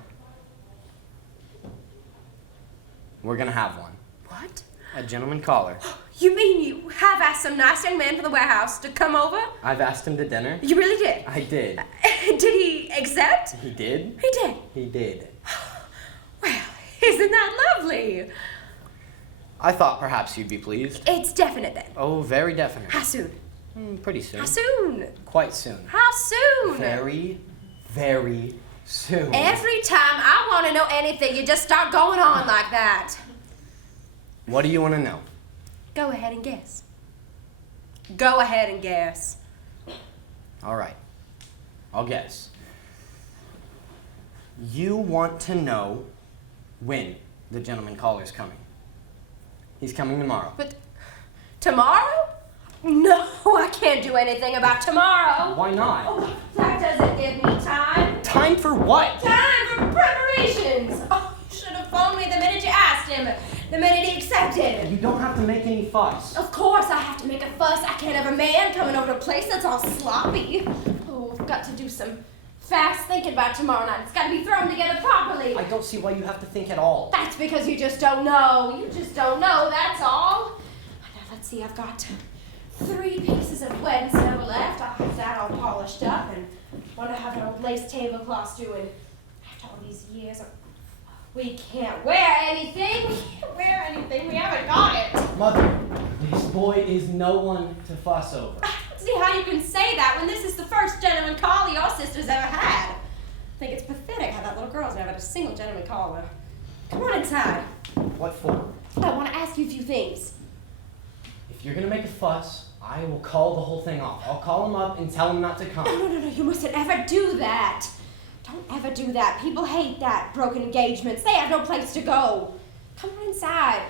We're gonna have one. What? A gentleman caller. You mean you have asked some nice young man from the warehouse to come over? I've asked him to dinner. You really did? I did. Did he accept? He did? He did? He did. Well, isn't that lovely? I thought perhaps you'd be pleased. It's definite then. Oh, very definite. How soon? Pretty soon. How soon? Quite soon. How soon? Very, very soon. Every time I want to know anything, you just start going on like that. What do you want to know? Go ahead and guess. Go ahead and guess. All right. I'll guess. You want to know when the gentleman caller's coming. He's coming tomorrow. But tomorrow? No, I can't do anything about tomorrow. Why not? Oh, that doesn't give me time. Time for what? Time for preparations. Oh, you should have phoned me the minute you asked him. The minute he accepted. You don't have to make any fuss. Of course I have to make a fuss. I can't have a man coming over to a place that's all sloppy. Oh, I've got to do some fast thinking about tomorrow night. It's got to be thrown together properly. I don't see why you have to think at all. That's because you just don't know. You just don't know, that's all. Now, let's see, I've got 3 pieces of wedding snow left. I'll have that all polished up and wonder how the old lace tablecloth's doing. After all these years, we can't wear anything. We can't wear anything. We haven't got it. Mother, this boy is no one to fuss over. I don't see how you can say that when this is the first gentleman caller your sister's ever had. I think it's pathetic how that little girl's never had a single gentleman caller. Come on inside. What for? I want to ask you a few things. If you're gonna make a fuss, I will call the whole thing off. I'll call him up and tell him not to come. No, you mustn't ever do that. Don't ever do that. People hate that. Broken engagements. They have no place to go. Come on inside.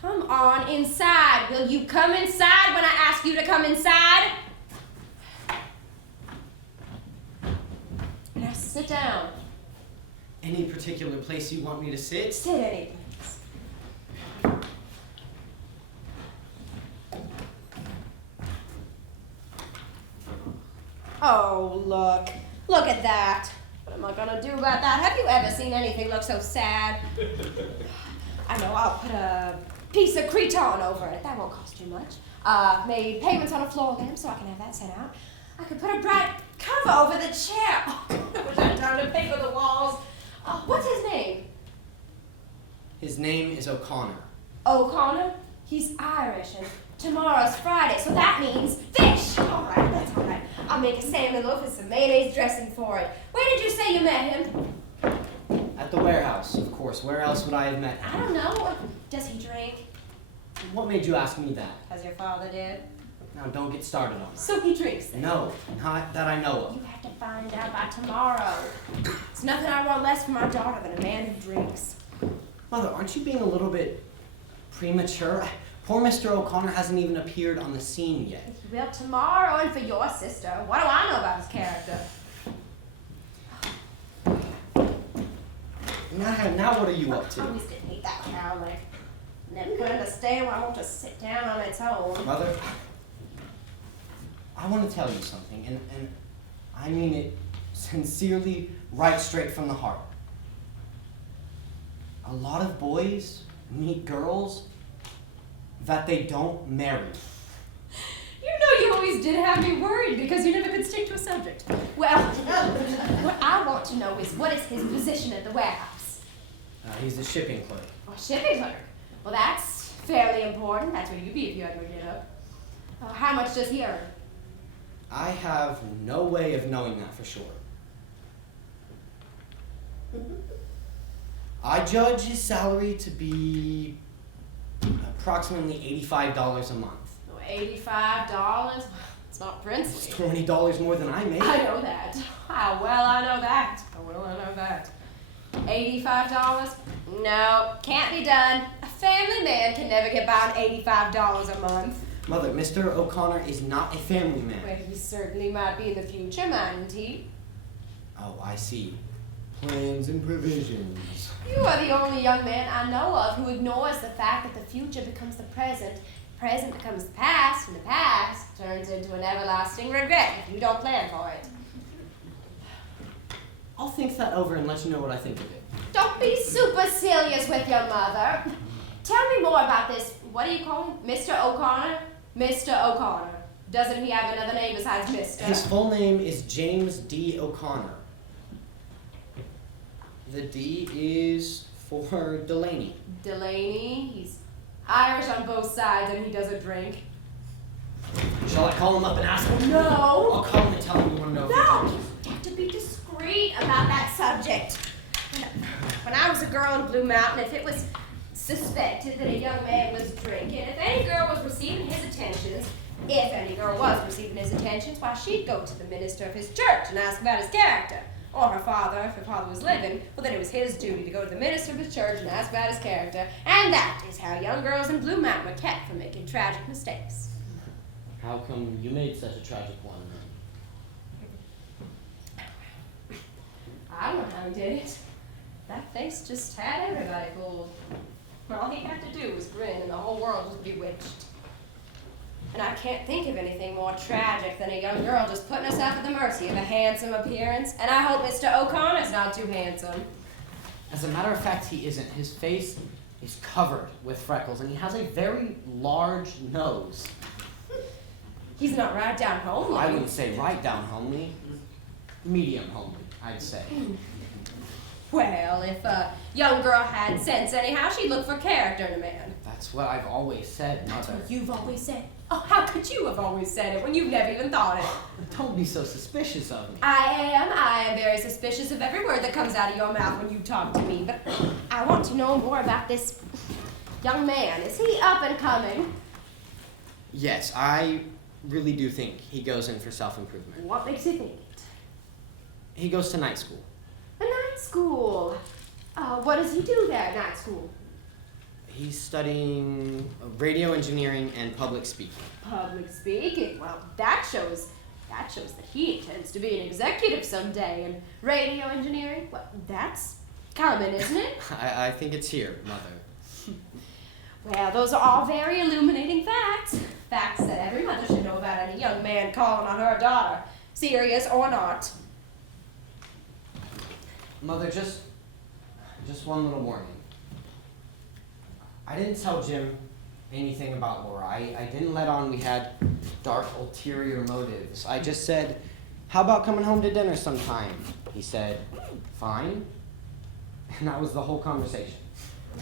Come on inside. Will you come inside when I ask you to come inside? Now sit down. Any particular place you want me to sit? Sit any place. Oh, look. Look at that. What am I gonna do about that? Have you ever seen anything look so sad? I know, I'll put a piece of cretonne over it. That won't cost you much. Made payments on a floor lamp so I can have that sent out. I could put a bright cover over the chair. Oh, I wish I had time to paper the walls. What's his name? His name is O'Connor. O'Connor? He's Irish, and tomorrow's Friday, so that means fish! All right, that's all right. I'll make a salmon loaf and some mayonnaise dressing for it. Where did you say you met him? At the warehouse, of course. Where else would I have met him? I don't know. Does he drink? What made you ask me that? As your father did. Now, don't get started on that. So he drinks then? No, not that I know of. You have to find out by tomorrow. There's nothing I want less for my daughter than a man who drinks. Mother, aren't you being a little bit premature? Poor Mr. O'Connor hasn't even appeared on the scene yet. He will tomorrow, and for your sister. What do I know about his character? Now what are you up to? I just didn't hate that cow leg. Never could understand why I want to sit down on its own. Mother, I want to tell you something, and I mean it sincerely, right straight from the heart. A lot of boys meet girls that they don't marry. You know you always did have me worried because you never could stick to a subject. Well, what I want to know is what is his position at the warehouse? He's a shipping clerk. A shipping clerk. Well, that's fairly important. That's what you'd be if you had to get up. How much does he earn? I have no way of knowing that for sure. I judge his salary to be approximately $85 a month. $85? It's not princely. It's $20 more than I make. I know that. How well I know that. How well I know that. $85? No, can't be done. A family man can never get by on $85 a month. Mother, Mr. O'Connor is not a family man. Well, he certainly might be in the future, mightn't he? Oh, I see. Plans and provisions. You are the only young man I know of who ignores the fact that the future becomes the present becomes the past, and the past turns into an everlasting regret if you don't plan for it. I'll think that over and let you know what I think of it. Don't be supercilious with your mother. Tell me more about this, what do you call him? Mr. O'Connor? Mr. O'Connor. Doesn't he have another name besides Mr.? His full name is James D. O'Connor. The D is for Delaney. Delaney? He's Irish on both sides and he doesn't drink. Shall I call him up and ask him? No! I'll call him and tell him you want to know if he No! drinks. You have to be discreet about that subject. When I was a girl in Blue Mountain, if it was suspected that a young man was drinking, if any girl was receiving his attentions, why, she'd go to the minister of his church and ask about his character. Or her father, if her father was living, well then it was his duty to go to the minister of his church and ask about his character. And that is how young girls in Blue Mountain were kept from making tragic mistakes. How come you made such a tragic one? I don't know how he did it. That face just had everybody fooled. All he had to do was grin and the whole world was bewitched. And I can't think of anything more tragic than a young girl just putting herself at the mercy of a handsome appearance. And I hope Mr. O'Connor's not too handsome. As a matter of fact, he isn't. His face is covered with freckles, and he has a very large nose. He's not right down homely. I wouldn't say right down homely. Medium homely, I'd say. Well, if a young girl had sense anyhow, she'd look for character in a man. That's what I've always said, That's Mother. what you've always said. Oh, how could you have always said it when you've never even thought it? Don't be so suspicious of me. I am very suspicious of every word that comes out of your mouth when you talk to me, but I want to know more about this young man. Is he up and coming? Yes, I really do think he goes in for self-improvement. What makes you think it? He goes to night school. A night school. What does he do there at night school? He's studying radio engineering and public speaking. Public speaking. Well, that shows that he intends to be an executive someday. And radio engineering, well, that's coming, isn't it? I think it's here, Mother. Well, those are all very illuminating facts. Facts that every mother should know about any young man calling on her daughter, serious or not. Mother, just one little warning. I didn't tell Jim anything about Laura. I didn't let on we had dark ulterior motives. I just said, how about coming home to dinner sometime? He said, fine. And that was the whole conversation.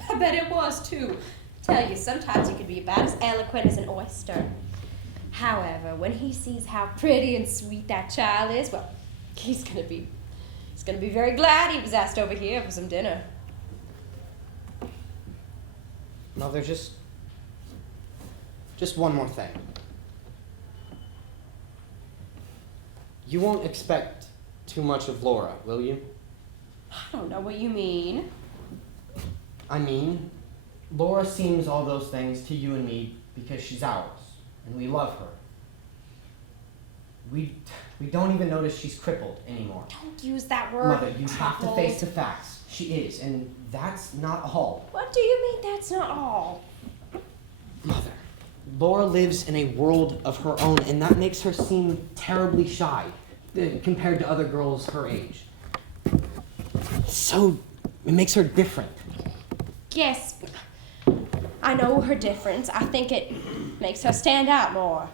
I bet it was, too. Tell you, sometimes he could be about as eloquent as an oyster. However, when he sees how pretty and sweet that child is, well, he's gonna be very glad he was asked over here for some dinner. Mother, just one more thing. You won't expect too much of Laura, will you? I don't know what you mean. I mean, Laura seems all those things to you and me because she's ours, and we love her. We don't even notice she's crippled anymore. Don't use that word. Mother, you have to face the facts. She is, and that's not all. What do you mean that's not all? Mother, Laura lives in a world of her own, and that makes her seem terribly shy compared to other girls her age. So, it makes her different. Yes, I know her difference. I think it makes her stand out more.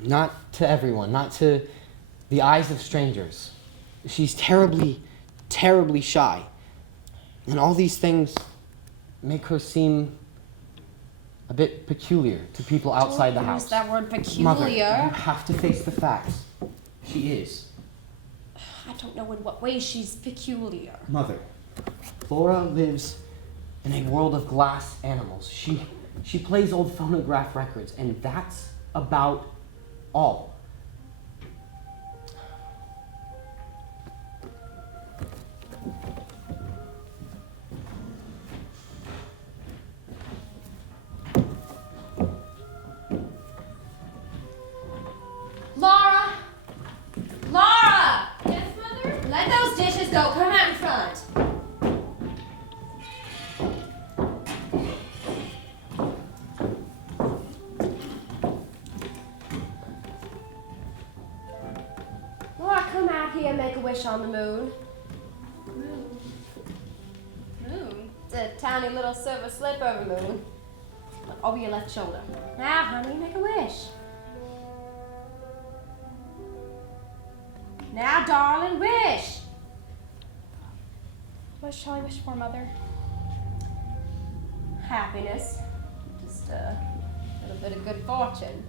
Not to everyone, not to the eyes of strangers. She's terribly, terribly shy. And all these things make her seem a bit peculiar to people outside the house. Use that word peculiar. Mother, you have to face the facts. She is. I don't know in what way she's peculiar. Mother, Laura lives in a world of glass animals. She plays old phonograph records, and that's about all. out here and make a wish on the moon. Moon. Moon? It's a tiny little silver slip-over moon. Look, over your left shoulder. Now, honey, make a wish. Now, darling, wish. What shall I wish for, Mother? Happiness. Just a little bit of good fortune.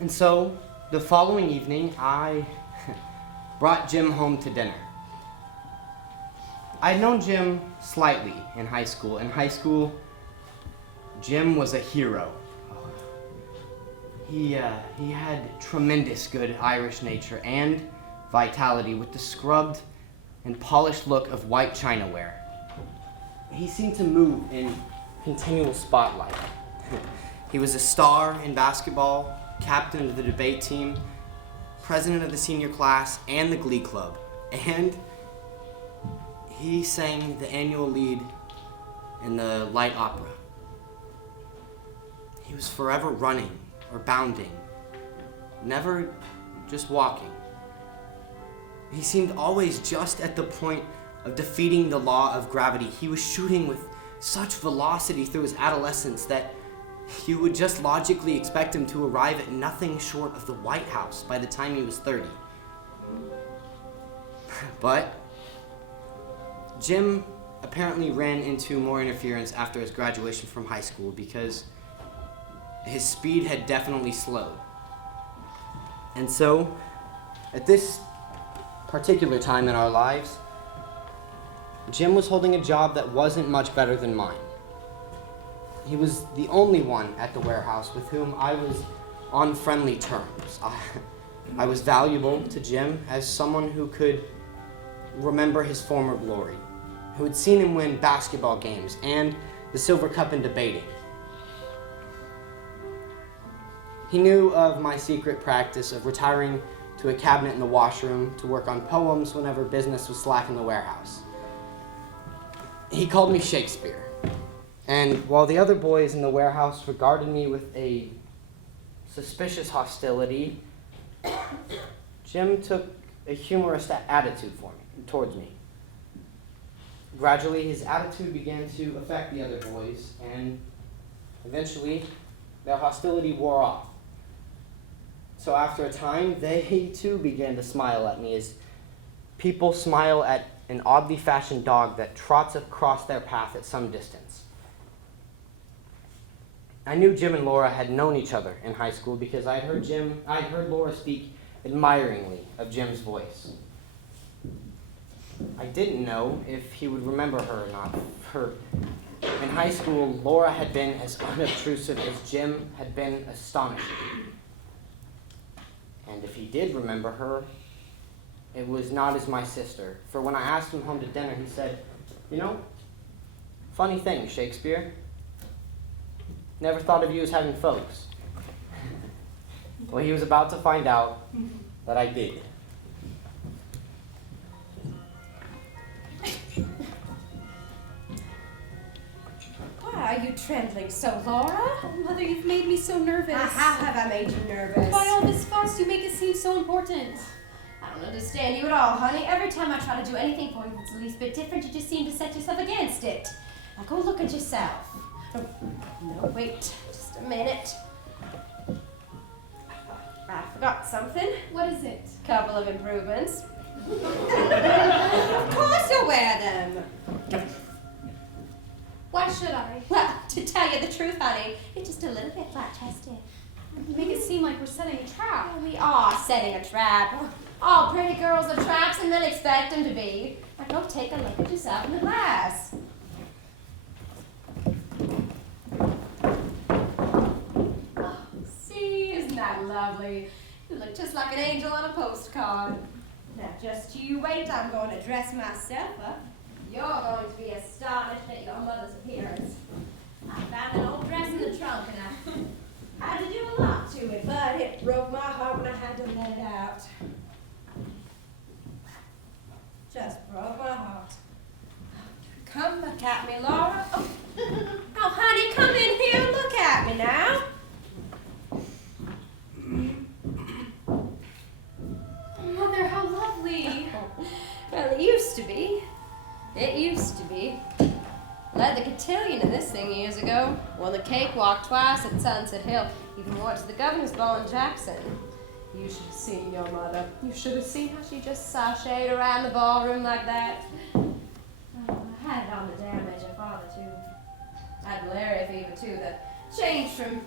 And so, the following evening, I brought Jim home to dinner. I'd known Jim slightly in high school. In high school, Jim was a hero. He had tremendous good Irish nature and vitality with the scrubbed and polished look of white chinaware. He seemed to move in continual spotlight. He was a star in basketball, captain of the debate team, president of the senior class and the glee club, and he sang the annual lead in the light opera. He was forever running or bounding, never just walking. He seemed always just at the point of defeating the law of gravity. He was shooting with such velocity through his adolescence that you would just logically expect him to arrive at nothing short of the White House by the time he was 30. But Jim apparently ran into more interference after his graduation from high school because his speed had definitely slowed. And so, at this particular time in our lives, Jim was holding a job that wasn't much better than mine. He was the only one at the warehouse with whom I was on friendly terms. I was valuable to Jim as someone who could remember his former glory, who had seen him win basketball games and the Silver Cup in debating. He knew of my secret practice of retiring to a cabinet in the washroom to work on poems whenever business was slack in the warehouse. He called me Shakespeare. And while the other boys in the warehouse regarded me with a suspicious hostility, Jim took a humorous attitude towards me. Gradually, his attitude began to affect the other boys, and eventually, their hostility wore off. So after a time, they too began to smile at me as people smile at an oddly fashioned dog that trots across their path at some distance. I knew Jim and Laura had known each other in high school because I had heard Laura speak admiringly of Jim's voice. I didn't know if he would remember her or not. In high school, Laura had been as unobtrusive as Jim had been astonishing. And if he did remember her, it was not as my sister. For when I asked him home to dinner, he said, "You know, funny thing, Shakespeare. Never thought of you as having folks." Well, he was about to find out that I did. Why are you trembling so, Laura? Oh, Mother, you've made me so nervous. How have I made you nervous? By all this fuss, you make it seem so important. I don't understand you at all, honey. Every time I try to do anything for you that's the least bit different, you just seem to set yourself against it. Now go look at yourself. No, wait, just a minute. I forgot something. What is it? Couple of improvements. Of course you'll wear them. Why should I? Well, to tell you the truth, honey, you're just a little bit flat-chested. You make it seem like we're setting a trap. We are setting a trap. All pretty girls are tramps and men expect them to be. Now go take a look at yourself in the glass. Oh, see, isn't that lovely? You look just like an angel on a postcard. Now just you wait, I'm going to dress myself up. You're going to be astonished at your mother's appearance. I found an old dress in the trunk and I had to do a lot to it, but it broke my heart when I had to let it out. Just broke my heart. Come look at me, Laura. Oh, oh honey, come in here and look at me now. Mother, how lovely. Well, it used to be. It used to be. Led the cotillion in this thing years ago. Won the cakewalk twice at Sunset Hill. Even wore it to the governor's ball in Jackson. You should have seen your mother. You should have seen how she just sashayed around the ballroom like that. Oh, I had it on the damage of father, too. I had malaria fever, too, that changed from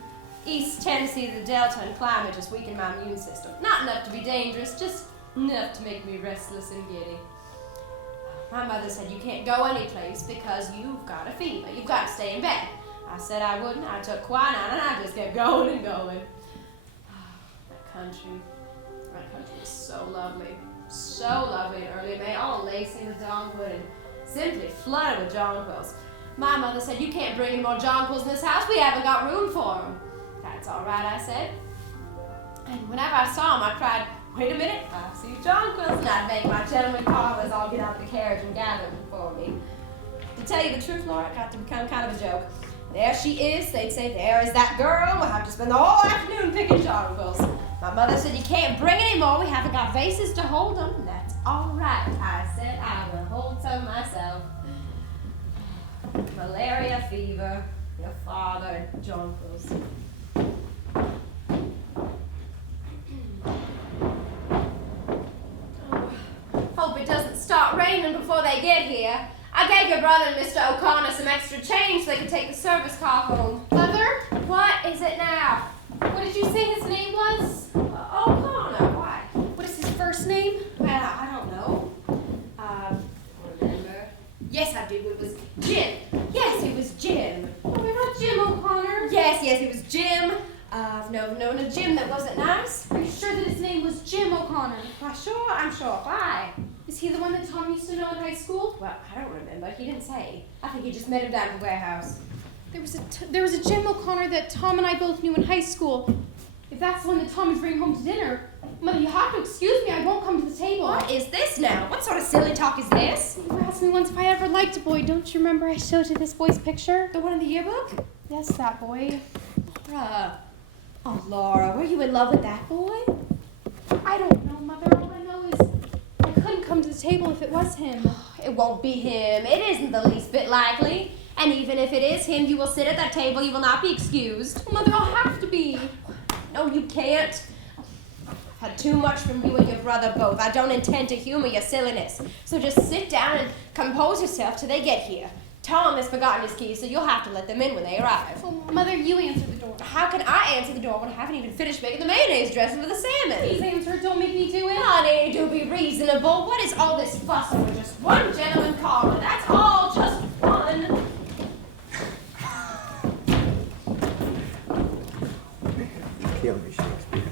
East Tennessee to the Delta, and climate just weakened my immune system. Not enough to be dangerous, just enough to make me restless and giddy. My mother said you can't go anyplace because you've got a fever. You've got to stay in bed. I said I wouldn't. I took quinine and I just kept going and going. My country was so lovely. So lovely in early May, all lacy with dogwood and simply flooded with jonquils. My mother said, you can't bring any more jonquils in this house. We haven't got room for them. That's all right, I said. And whenever I saw them, I cried, wait a minute, I see jonquils. And I'd make my gentlemen callers all get out the carriage and gather them for me. To tell you the truth, Laura, it got to become kind of a joke. There she is, they'd say, there is that girl. We'll have to spend the whole afternoon picking jonquils. My mother said, you can't bring any more. We haven't got vases to hold them. And that's all right, I said. I will hold some myself. Malaria, fever, your father, jonquils. Hope it doesn't start raining before they get here. I gave your brother and Mr. O'Connor some extra change so they could take the service car home. Mother, What is it now? what did you say his name was? O'Connor, why? What is his first name? Well, I don't know. Remember? Yes, I do. It was Jim. Yes, it was Jim. Oh, not Jim O'Connor. Yes, it was Jim. I've never known a Jim that wasn't nice. Are you sure that his name was Jim O'Connor? Why, sure, I'm sure. Why? Is he the one that Tom used to know in high school? Well, I don't remember. He didn't say. I think he just met him down at the warehouse. There was a Jim O'Connor that Tom and I both knew in high school. If that's the one that Tom is bringing home to dinner, Mother, you have to excuse me. I won't come to the table. What is this now? What sort of silly talk is this? You asked me once if I ever liked a boy. Don't you remember I showed you this boy's picture? The one in the yearbook? Yes, that boy. Laura. Oh, Laura, were you in love with that boy? I don't know, Mother. All I know is I couldn't come to the table if it was him. It won't be him. It isn't the least bit likely. And even if it is him, you will sit at that table. You will not be excused. Well, Mother, I'll have to be. No, you can't. I've had too much from you and your brother both. I don't intend to humor your silliness. So just sit down and compose yourself till they get here. Tom has forgotten his keys, so you'll have to let them in when they arrive. Well, Mother, you answer the door. How can I answer the door when I haven't even finished making the mayonnaise dressing for the salmon? Please answer. Don't make me do it. Honey, do be reasonable. What is all this fuss over just one gentleman caller? That's all, just one. Kill me, Shakespeare.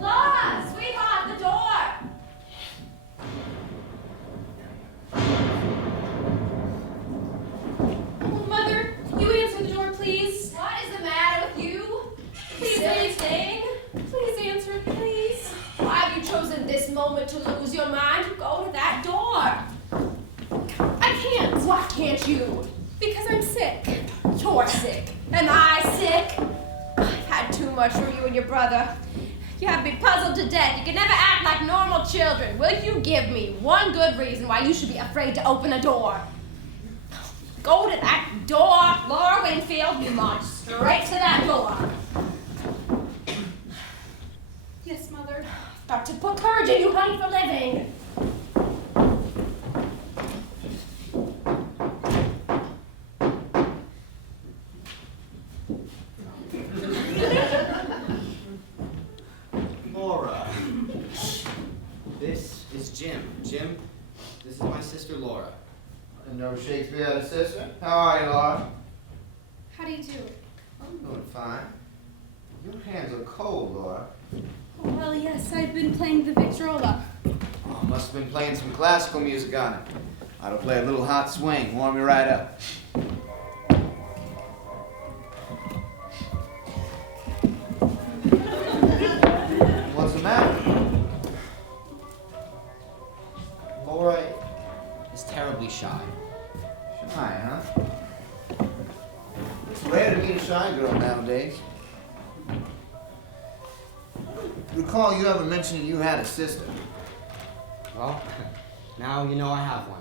Laura, sweetheart, the door. Oh, Mother, you answer the door, please. What is the matter with you? Please Silly answer. thing. Please answer it, please. Why have you chosen this moment to lose your mind? Go to that door. I can't. Why can't you? Because I'm sick. You're sick. Am I sick? I've had too much from you and your brother. You have me puzzled to death. You can never act like normal children. Will you give me one good reason why you should be afraid to open a door? Go to that door, Laura Winfield. You march straight to that door. Yes, Mother. Got to put courage in you, honey, for living. Jim, this is my sister Laura. I didn't know Shakespeare had a sister. How are you, Laura? How do you do? I'm doing fine. Your hands are cold, Laura. Oh, well, yes, I've been playing the Victrola. Oh, must have been playing some classical music on it. Ought to play a little hot swing, warm you right up. What's the matter? Laura is terribly shy. Shy, huh? It's rare to meet a shy girl nowadays. Recall you ever mentioned you had a sister. Well, now you know I have one.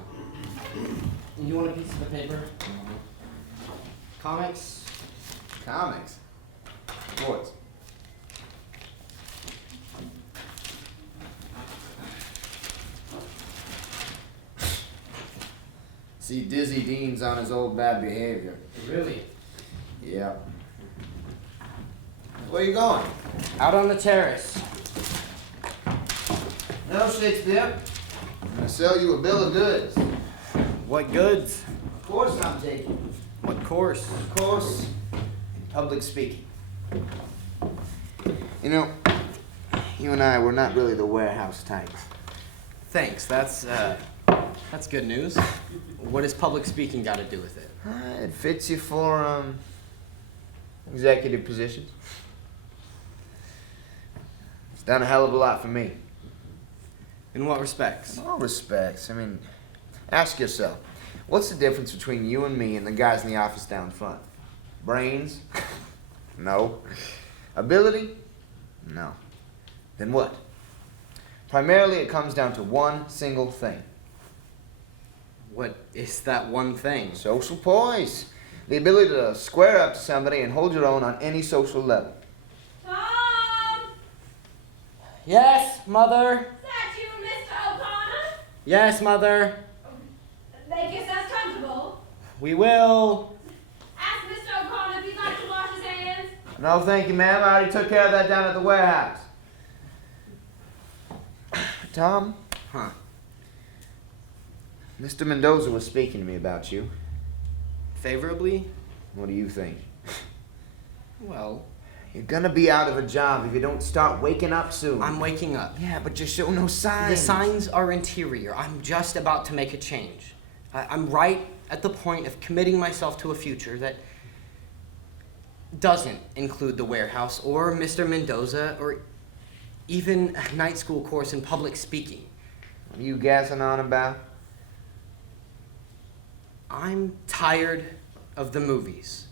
You want a piece of the paper? Comics? Comics? Sports? See Dizzy Dean's on his old bad behavior. Really? Yeah. Where you going? Out on the terrace. No, Shakespeare. I'm gonna sell you a bill of goods. What goods? Of course I'm taking. What course? Of course, public speaking. You know, you and I, we're not really the warehouse types. Thanks, that's good news. What does public speaking got to do with it? It fits you for, executive positions. It's done a hell of a lot for me. In what respects? In all respects. I mean, ask yourself, what's the difference between you and me and the guys in the office down front? Brains? No. Ability? No. Then what? Primarily, it comes down to one single thing. What is that one thing? Social poise. The ability to square up to somebody and hold your own on any social level. Tom! Yes, Mother. Is that you, Mr. O'Connor? Yes, Mother. Make yourselves comfortable. We will. Ask Mr. O'Connor if he'd like to wash his hands. No, thank you, ma'am. I already took care of that down at the warehouse. Tom? Huh. Mr. Mendoza was speaking to me about you. Favorably? What do you think? Well, You're gonna be out of a job if you don't start waking up soon. I'm waking up. Yeah, but you show no signs. The signs are interior. I'm just about to make a change. I'm right at the point of committing myself to a future that doesn't include the warehouse or Mr. Mendoza or even a night school course in public speaking. What are you gassing on about? I'm tired of the movies.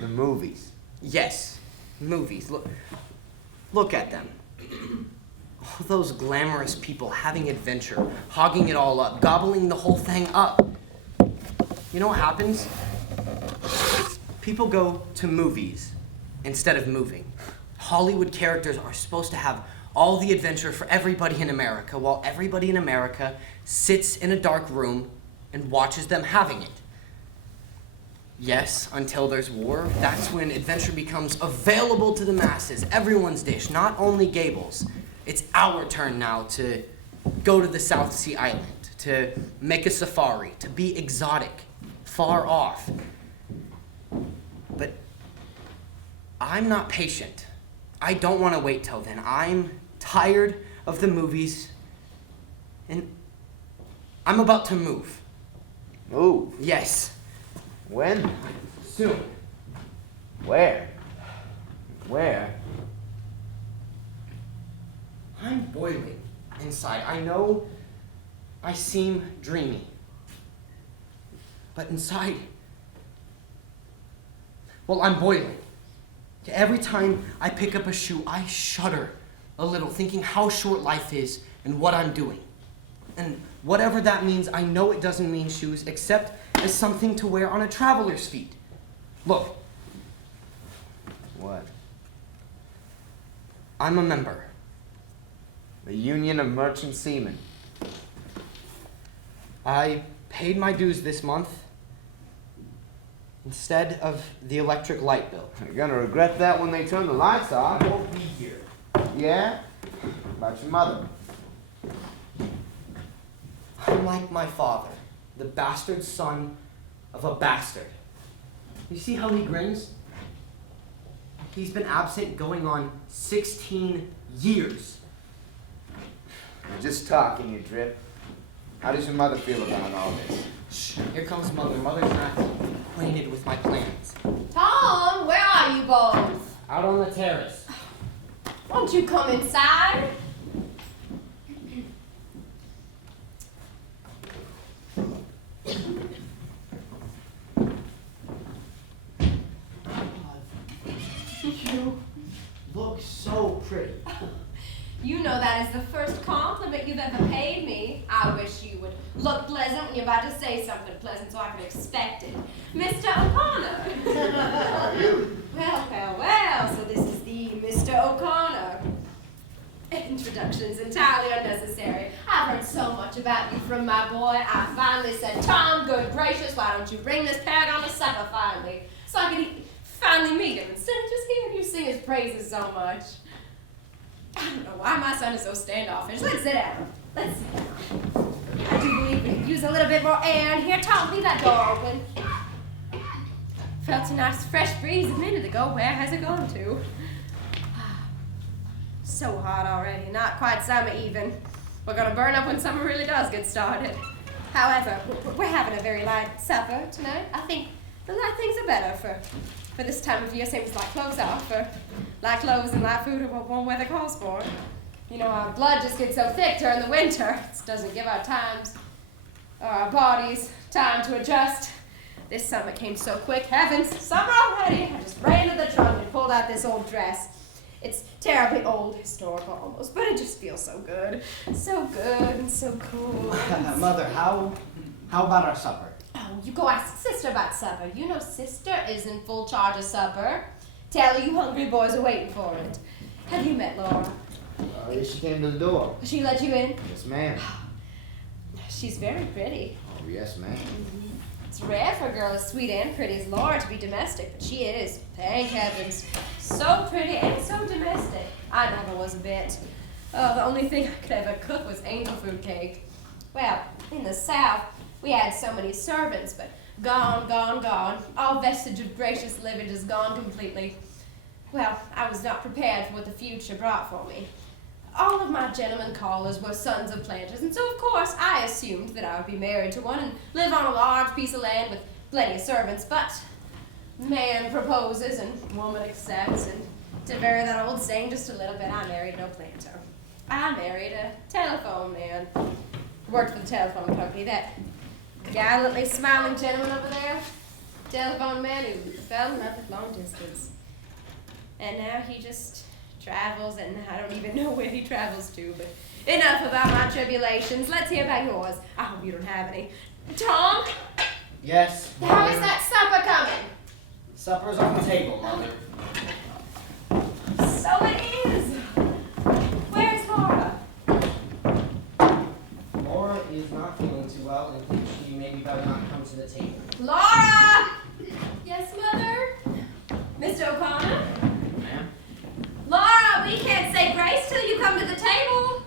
The movies. Yes, movies. Look at them. All those glamorous people having adventure, hogging it all up, gobbling the whole thing up. You know what happens? People go to movies instead of moving. Hollywood characters are supposed to have all the adventure for everybody in America, while everybody in America sits in a dark room and watches them having it. Yes, until there's war, that's when adventure becomes available to the masses, everyone's dish, not only Gable's. It's our turn now to go to the South Sea Island, to make a safari, to be exotic, far off. But I'm not patient. I don't want to wait till then. I'm tired of the movies, and I'm about to move. Move? Yes. When? Soon. Where? Where? I'm boiling inside. I know I seem dreamy. But inside, well, I'm boiling. Every time I pick up a shoe, I shudder a little, thinking how short life is and what I'm doing. And whatever that means, I know it doesn't mean shoes, except as something to wear on a traveler's feet. Look. What? I'm a member. The Union of Merchant Seamen. I paid my dues this month instead of the electric light bill. You're gonna regret that when they turn the lights off. I won't be here. Yeah? About your mother. I'm like my father, the bastard son of a bastard. You see how he grins? He's been absent going on 16 years. You're just talking, you drip. How does your mother feel about all this? Shh, here comes Mother. Mother's not acquainted with my plans. Tom, where are you both? Out on the terrace. Won't you come inside? You look so pretty. You know that is the first compliment you've ever paid me. I wish you would look pleasant when you're about to say something pleasant so I can expect it. Mr. O'Connor. How are you? Well, so this is the Mr. O'Connor. Introduction's entirely unnecessary. I've heard so much about you from my boy. I finally said, Tom, good gracious, why don't you bring this paragon to supper finally? So I can finally meet him instead of just hearing you sing his praises so much. I don't know why my son is so standoffish. Let's sit down. Let's sit down. I do believe we could use a little bit more air in here. Tom, leave that door open. Felt a nice fresh breeze a minute ago. Where has it gone to? So hot already. Not quite summer even. We're gonna burn up when summer really does get started. However, we're having a very light supper tonight. I think the light things are better for this time of year. Same as light clothes are. For light clothes and light food are what warm weather calls for. You know, our blood just gets so thick during the winter. It doesn't give our times or our bodies time to adjust. This summer came so quick. Heavens, summer already. I just ran to the trunk and pulled out this old dress. It's terribly old, historical almost, but it just feels so good. So good and so cool. Mother, how about our supper? Oh, you go ask Sister about supper. You know Sister is in full charge of supper. Tell her you hungry boys are waiting for it. Have you met Laura? Yes, she came to the door. She let you in? Yes, ma'am. She's very pretty. Oh, yes, ma'am. It's rare for a girl as sweet and pretty as Laura to be domestic, but she is. Thank heavens. So pretty and so domestic. I never was a bit. Oh, the only thing I could ever cook was angel food cake. Well, in the South, we had so many servants, but gone, gone, gone. All vestige of gracious living is gone completely. Well, I was not prepared for what the future brought for me. All of my gentlemen callers were sons of planters, and so of course I assumed that I would be married to one and live on a large piece of land with plenty of servants, but man proposes and woman accepts, and to vary that old saying just a little bit, I married no planter. I married a telephone man. Worked for the telephone company. That gallantly smiling gentleman over there, telephone man who fell in love at long distance. And now he just travels, and I don't even know where he travels to, but enough about my tribulations. Let's hear about yours. I hope you don't have any. Tom? Yes, Mother. How is that supper coming? Supper's on the table, Mother. So it is. Where's Laura? Laura is not feeling too well and thinks she maybe better not come to the table. Laura! Yes, Mother? Mr. O'Connor? Ma'am? Laura, we can't say grace till you come to the table.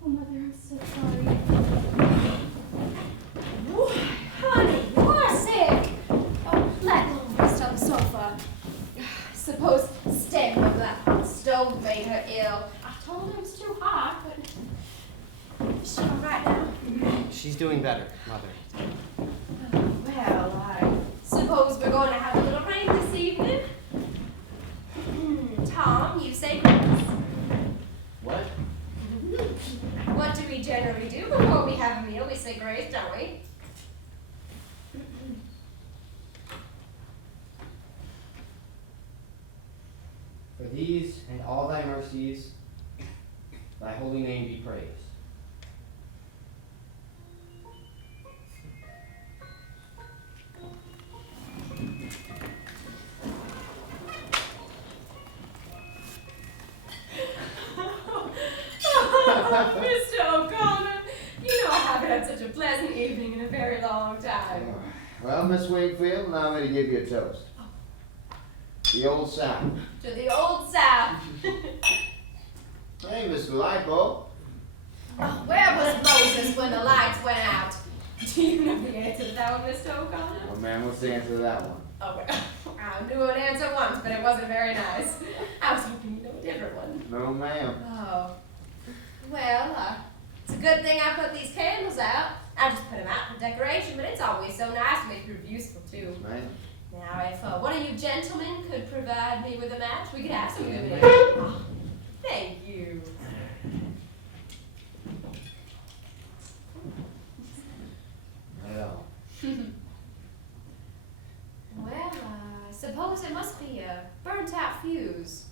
Oh, Mother, I'm so sorry. Honey, you're sick. Oh, let Laura rest on the sofa. Suppose standing over that hot stove made her ill. I told her it was too hot, but is she all right now? She's doing better, Mother. Well, I suppose we're going to have a little rain this evening. Tom, you say grace. What? What do we generally do before we have a meal? We say grace, don't we? For these and all thy mercies, thy holy name be praised. Mr. O'Connor, you know I haven't had such a pleasant evening Well, Miss Wingfield, allow me to give you a toast. The Old South. To the old South. Hey, Mr. Lightbulb. Oh, where was Moses when the lights went out? Do you know the answer to that one, Mr. O'Connor? Oh, man, what's the answer to that one? Oh, well, I knew an answer once, but it wasn't very nice. I was hoping you know a different one. No, ma'am. Oh. Well, it's a good thing I put these candles out. I just put them out for decoration, but it's always so nice to make proof useful, too. Ma'am. Now, if one of you gentlemen could provide me with a match, we could have some illumination. Oh, thank you. Well, Well, I suppose it must be a burnt-out fuse.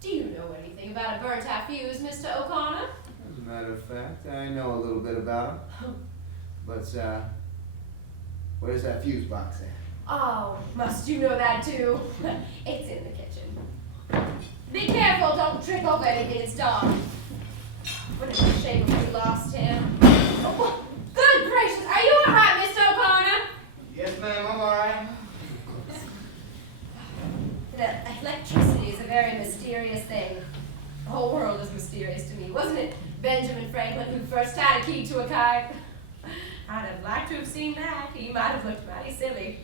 Do you know anything about a burnt-out fuse, Mr. O'Connor? as a matter of fact, I know a little bit about it. But, where's that fuse box at? Oh, must you know that too? It's in the kitchen. Be careful, don't trip over anything, it's dark. Wouldn't it be a shame if we lost him? Oh, good gracious, are you alright, Mr. O'Connor? Yes, ma'am, I'm alright. The electricity is a very mysterious thing. The whole world is mysterious to me. Wasn't it Benjamin Franklin who first had a key to a kite? I'd have liked to have seen that. He might have looked mighty silly.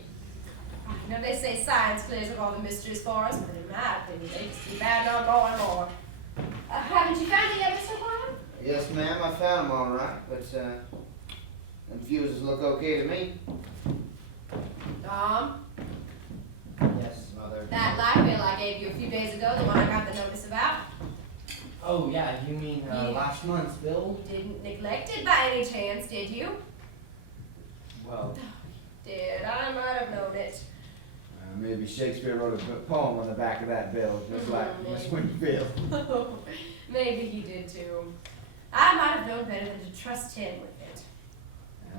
You know, they say science clears up all the mysteries for us, but in my opinion, they just keep adding on more and more. Haven't you found it yet, Mr. O'Connor? Yes, ma'am, I found them all right, but, them fuses look okay to me. Tom, Yes, Mother. that light bill I gave you a few days ago, the one I got the notice about, Oh, yeah, you mean Yeah. last month's bill? you didn't neglect it by any chance, did you? Well, Did. I might have known it. Maybe Shakespeare wrote a poem on the back of that bill, just like Miss Wingfield. Maybe he did too. I might have known better than to trust him with it.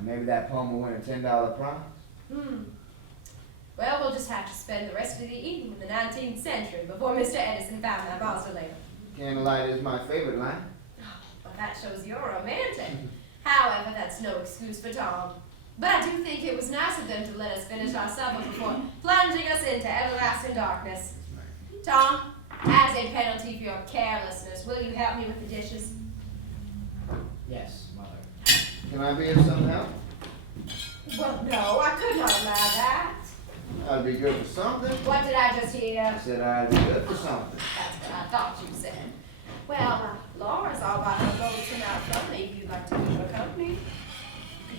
Maybe that poem will win a $10 prize. Well, we'll just have to spend the rest of the evening in the 19th century before Mr. Edison found that mausoleum. Candlelight is my favorite line. Well, that shows you're romantic. However, that's no excuse for Tom. But I do think it was nice of them to let us finish our supper before plunging us into everlasting darkness. Tom, as a penalty for your carelessness, will you help me with the dishes? yes, Mother. Can I be of some help? Well, no, I could not allow that. I'd be good for something. What did I just hear? I said I'd be good for something. That's what I thought you said. Well, Laura's all by her boat tonight from me if you'd like to keep her company.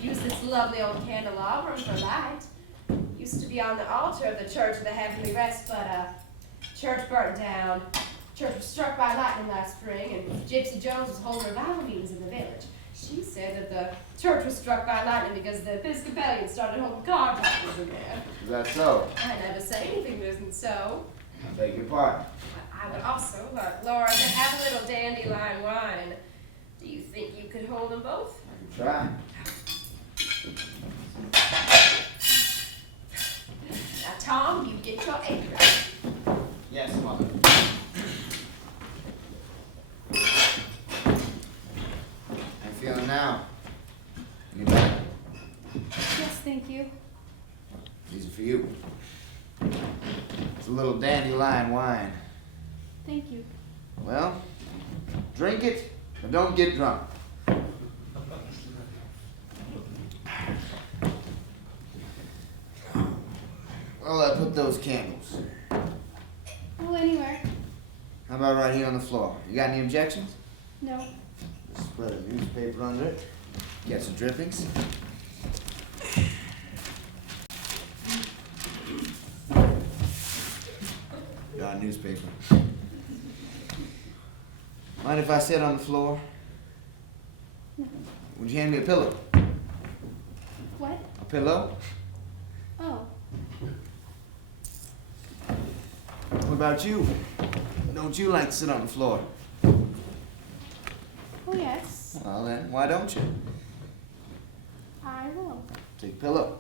Use this lovely old candelabrum for light. Used to be on the altar of the Church of the Heavenly Rest, but church burnt down. Church was struck by lightning last spring, and Gypsy Jones was holding revival meetings in the village. She said that the church was struck by lightning because the Episcopalians started holding card parties in there. Is that so? I never say anything that isn't so. I beg your pardon. I would also like Laura to have a little dandelion wine. Do you think you could hold them both? I can try. Now, Tom, you get your apron. Yes, Mother. How you feeling now? Any better? Yes, thank you. These are for you. It's a little dandelion wine. Thank you. Well, drink it, but don't get drunk. Well, I put those candles. Oh, anywhere. How about right here on the floor? You got any objections? No. Just spread a newspaper under it. Get some drippings. Got a newspaper. Mind if I sit on the floor? No. Would you hand me a pillow? What? A pillow? Oh. What about you? Don't you like to sit on the floor? Oh, yes. Well then, why don't you? I will. Take a pillow.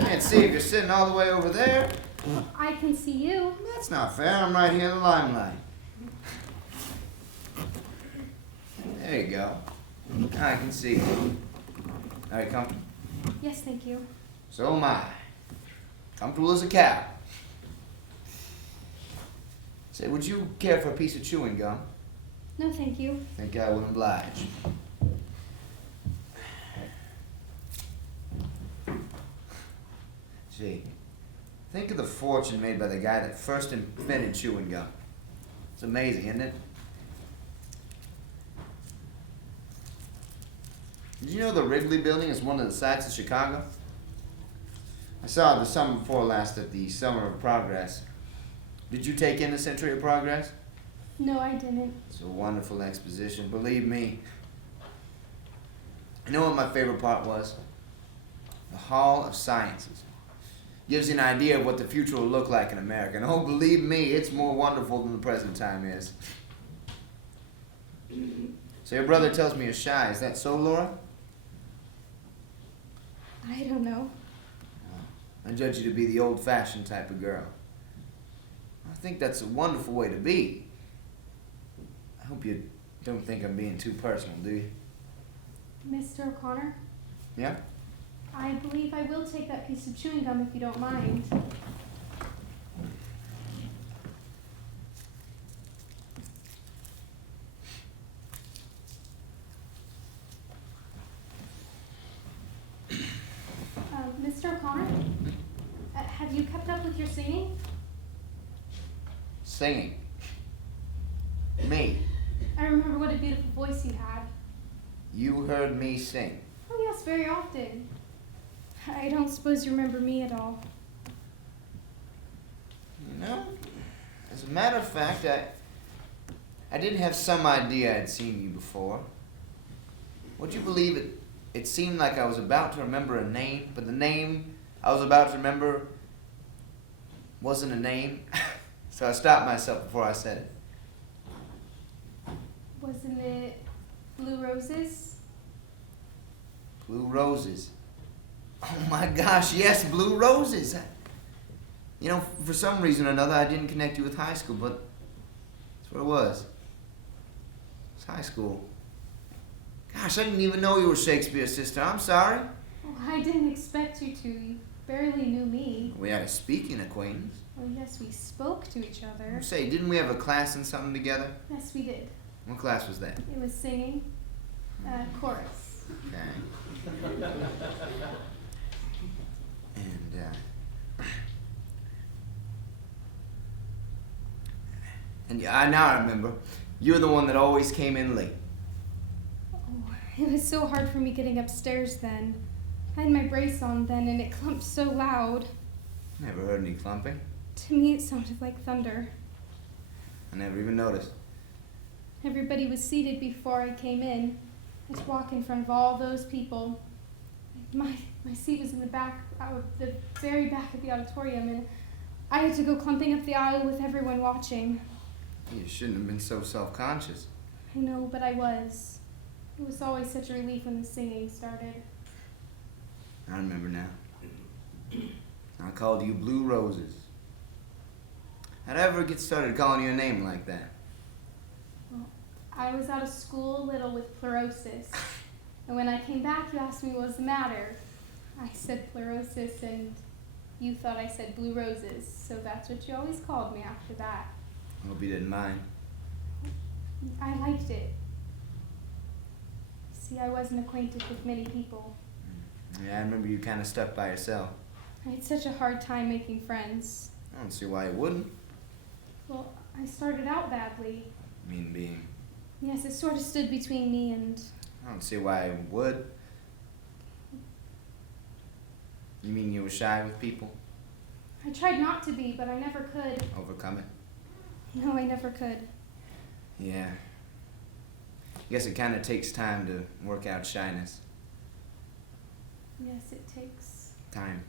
Can't see if you're sitting all the way over there. I can see you. That's not fair. I'm right here in the limelight. There you go. I can see. All right, come. Yes, thank you. So am I. Comfortable as a cow. Say, would you care for a piece of chewing gum? No, thank you. Think I will oblige. Gee, think of the fortune made by the guy that first invented chewing gum. It's amazing, isn't it? Did you know the Wrigley Building is one of the sights of Chicago? I saw it the summer before last at the Summer of Progress. Did you take in the Century of Progress? No, I didn't. It's a wonderful exposition, believe me. You know what my favorite part was? The Hall of Sciences. Gives you an idea of what the future will look like in America. And oh, believe me, it's more wonderful than the present time is. So your brother tells me you're shy. Is that so, Laura? I don't know. I judge you to be the old-fashioned type of girl. I think that's a wonderful way to be. I hope you don't think I'm being too personal, do you? Mr. O'Connor, Yeah? I believe I will take that piece of chewing gum if you don't mind. Mr. O'Connor, have you kept up with your singing? Singing. Me. I remember what a beautiful voice you had. You heard me sing. Oh yes, very often. I don't suppose you remember me at all. You know, as a matter of fact, I did have some idea I'd seen you before. Would you believe it? It seemed like I was about to remember a name, but the name I was about to remember wasn't a name. So I stopped myself before I said it. Wasn't it Blue Roses? Blue Roses. Oh my gosh, yes, Blue Roses. You know, for some reason or another, I didn't connect you with high school, but that's what it was. It's high school. Gosh, I didn't even know you were Shakespeare's sister. I'm sorry. Oh, I didn't expect you to. You barely knew me. We had a speaking acquaintance. Oh yes, we spoke to each other. Say, didn't we have a class in something together? Yes, we did. What class was that? It was singing, chorus. Okay. And yeah, now I remember. You're the one that always came in late. Oh, it was so hard for me getting upstairs then. I had my brace on then and it clumped so loud. Never heard any clumping. To me it sounded like thunder. I never even noticed. Everybody was seated before I came in. I had to walk in front of all those people. My seat was in the back, the very back of the auditorium, and I had to go clumping up the aisle with everyone watching. You shouldn't have been so self-conscious. I know, but I was. It was always such a relief when the singing started. I remember now. I called you Blue Roses. How'd I ever get started calling you a name like that? Well, I was out of school a little with pleurosis. And when I came back, you asked me what was the matter. I said pleurosis, and you thought I said Blue Roses. So that's what you always called me after that. I hope you didn't mind. I liked it. See, I wasn't acquainted with many people. Yeah, I remember you kind of stuck by yourself. I had such a hard time making friends. I don't see why you wouldn't. Well, I started out badly. Mean being. Yes, it sort of stood between me and... I don't see why I would. You mean you were shy with people? I tried not to be, but I never could. Overcome it? No, I never could. Yeah. I guess it kind of takes time to work out shyness. Yes, it takes... Time.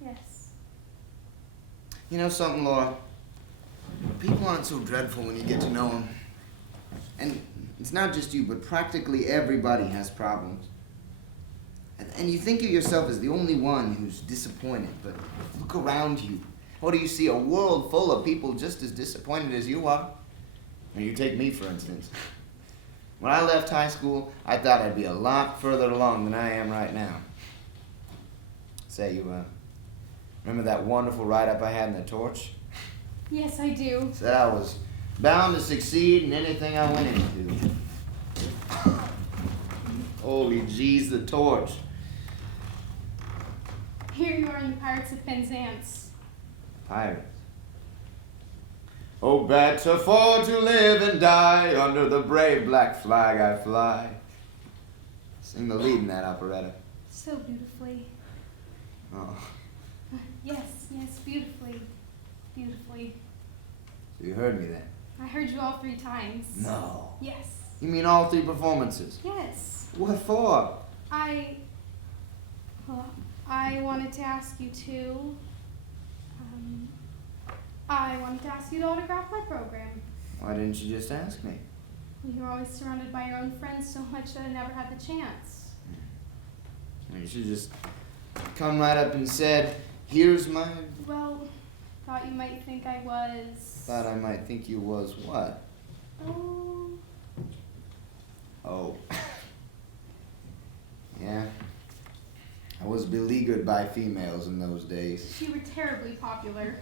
Yes. You know something, Laura? People aren't so dreadful when you get to know them. And it's not just you, but practically everybody has problems. And you think of yourself as the only one who's disappointed, but look around you. What do you see? A world full of people just as disappointed as you are. And you take me, for instance. When I left high school, I thought I'd be a lot further along than I am right now. Say, you remember that wonderful write-up I had in the Torch? Yes, I do. Said I was bound to succeed in anything I went into. Holy jeez, the Torch. Here you are in the Pirates of Penzance. Pirates. Oh, better for to live and die under the brave black flag I fly. Sing the lead in that operetta. So beautifully. Oh, Yes, beautifully. Beautifully. so you heard me then? I heard you all 3 times. No. Yes. You mean all 3 performances? Yes. What for? I wanted to ask you to, I wanted to ask you to autograph my program. Why didn't you just ask me? You were always surrounded by your own friends so much that I never had the chance. You should just come right up and said, here's my... Well, thought you might think I was... Thought I might think you was what? Oh, Oh. Yeah. I was beleaguered by females in those days. you were terribly popular.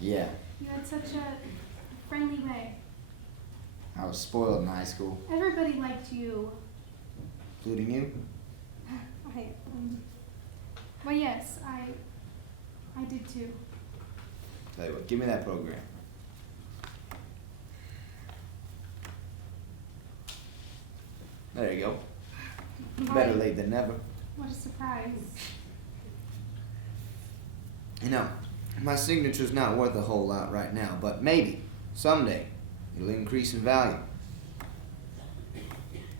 Yeah. You had such a friendly way. I was spoiled in high school, Everybody liked you. including you. Well, yes, I did too. Tell you what, give me that program. There you go. Better late than never. What a surprise. You know, my signature's not worth a whole lot right now, but maybe, someday, it'll increase in value.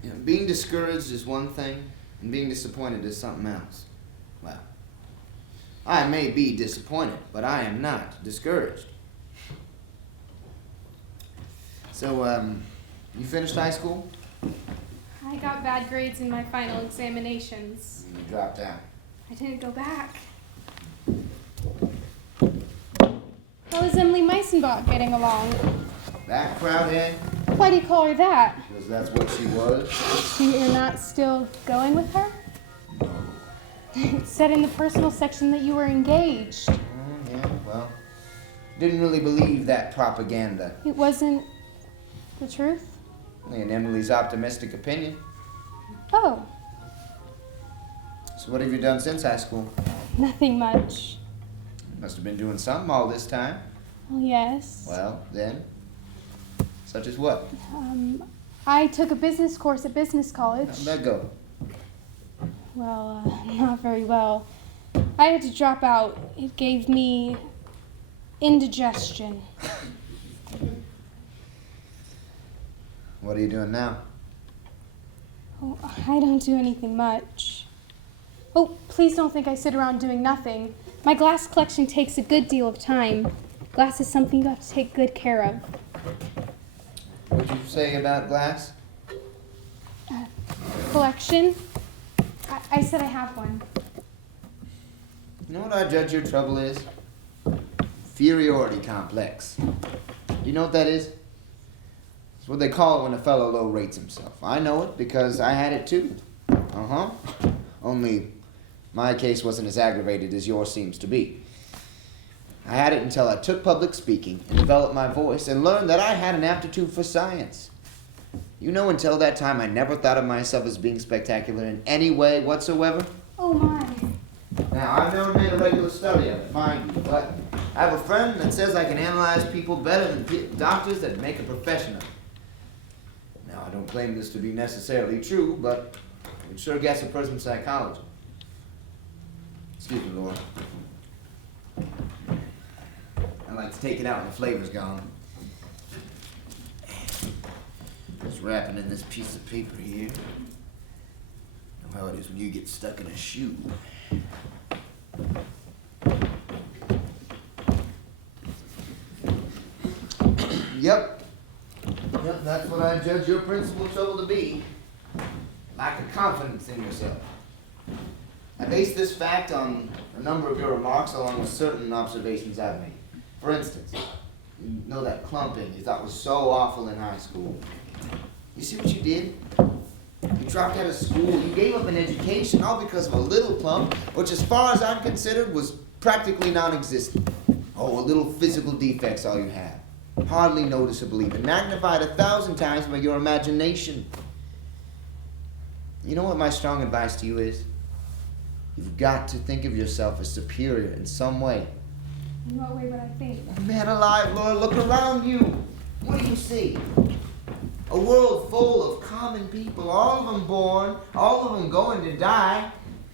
You know, being discouraged is one thing, and being disappointed is something else. Well, I may be disappointed, but I am not discouraged. So, you finished high school? I got bad grades in my final examinations. And you dropped out. I didn't go back. How is Emily Meisenbach getting along? That crowdhead? Why do you call her that? Because that's what she was. You're not still going with her? It said in the personal section that you were engaged. Oh, yeah, well, didn't really believe that propaganda. It wasn't the truth? In Emily's optimistic opinion. Oh, So what have you done since high school? nothing much. Must have been doing something all this time. Oh, yes. Well, then, such as what? I took a business course at business college. How'd that go? Well, not very well. I had to drop out. It gave me indigestion. What are you doing now? Oh, I don't do anything much. Oh, please don't think I sit around doing nothing. My glass collection takes a good deal of time. Glass is something you have to take good care of. What'd you say about glass? Collection? I said I have one. You know what I judge your trouble is? Inferiority complex. You know what that is? It's what they call it when a fellow low rates himself. I know it because I had it too. Only my case wasn't as aggravated as yours seems to be. I had it until I took public speaking and developed my voice and learned that I had an aptitude for science. You know, until that time, I never thought of myself as being spectacular in any way whatsoever. Oh, my. Now, I've never made a regular study of it, mind you, but I have a friend that says I can analyze people better than doctors that make a profession of it. Now, I don't claim this to be necessarily true, but it sure gets a person's psychology. Excuse me, Laura. I like to take it out when the flavor's gone. Just wrapping in this piece of paper here. Know how it is when you get stuck in a shoe. Yep, that's what I judge your principal trouble to be. Lack of confidence in yourself. I base this fact on a number of your remarks along with certain observations I've made. For instance, you know that clumping you thought was so awful in high school. You see what you did? You dropped out of school. You gave up an education all because of a little plump, which as far as I'm considered was practically non-existent. Oh, a little physical defect's all you have. Hardly noticeable even. Magnified 1,000 times by your imagination. You know what my strong advice to you is? You've got to think of yourself as superior in some way. In what way would I think? Man alive, Laura, look around you. What do you see? A world full of common people, all of them born, all of them going to die.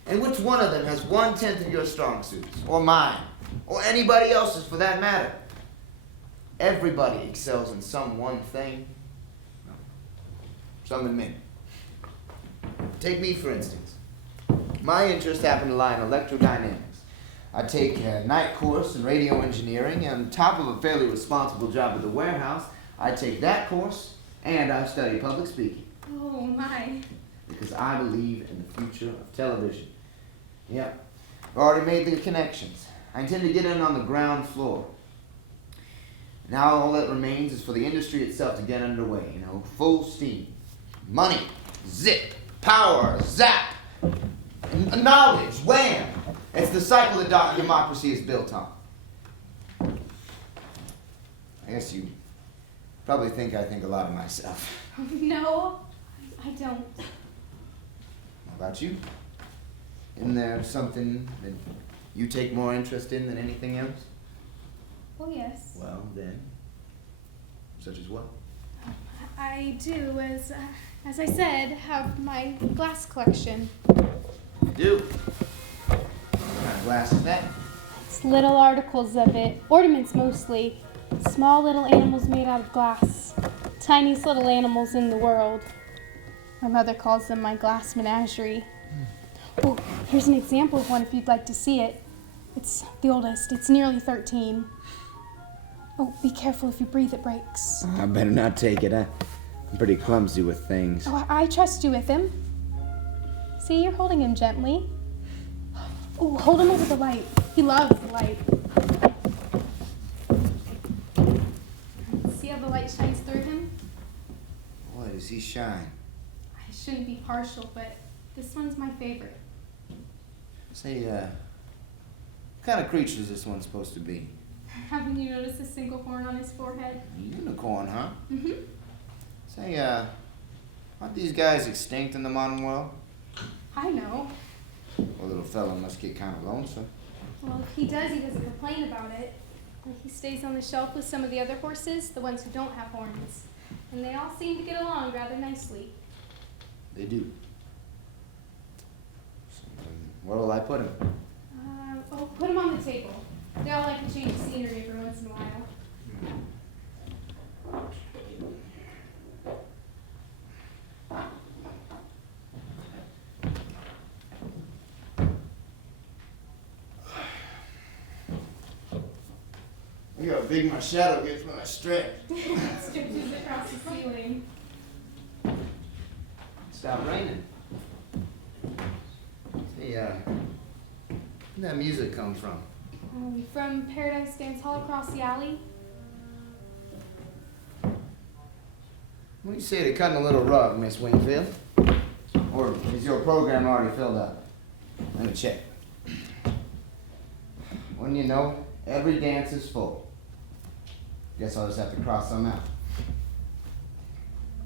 And which one of them has 1/10 of your strong suits? Or mine? Or anybody else's for that matter? Everybody excels in some one thing. Some admit. Take me, for instance. My interests happen to lie in electrodynamics. I take a night course in radio engineering, and on top of a fairly responsible job at the warehouse, I take that course, and I study public speaking. Oh, my. Because I believe in the future of television. Yep. I've already made the connections. I intend to get in on the ground floor. Now all that remains is for the industry itself to get underway, full steam. Money, zip, power, zap, knowledge, wham! It's the cycle that democracy is built on. I guess you probably think I think a lot of myself. No, I don't. How about you? Isn't there something that you take more interest in than anything else? Oh, yes. Well, then, such as what? I do, as I said, have my glass collection. You do? What kind of glass is that? It's little articles of it, ornaments mostly. Small little animals made out of glass. Tiniest little animals in the world. My mother calls them my glass menagerie. Oh, here's an example of one if you'd like to see it. It's the oldest. It's nearly 13. Oh, be careful. If you breathe, it breaks. I better not take it. I'm pretty clumsy with things. Oh, I trust you with him. See, you're holding him gently. Oh, hold him over the light. He loves the light. See how the light shines through him? Boy, does he shine. I shouldn't be partial, but this one's my favorite. Say, what kind of creature is this one supposed to be? Haven't you noticed a single horn on his forehead? Unicorn, huh? Mm-hmm. Say, aren't these guys extinct in the modern world? I know. Well, little fellow must get kind of lonesome. Well, if he does, he doesn't complain about it. He stays on the shelf with some of the other horses, the ones who don't have horns. And they all seem to get along rather nicely. They do. So, where will I put him? Put him on the table. They all like to change the scenery every once in a while. Look how big my shadow gets when I stretch. It stretches across the ceiling. Stop raining. Hey, where'd that music come from? From Paradise Dance Hall across the alley. What do you say to cutting a little rug, Miss Wingfield? Or is your program already filled up? Let me check. Wouldn't you know, every dance is full. Guess I'll just have to cross some out.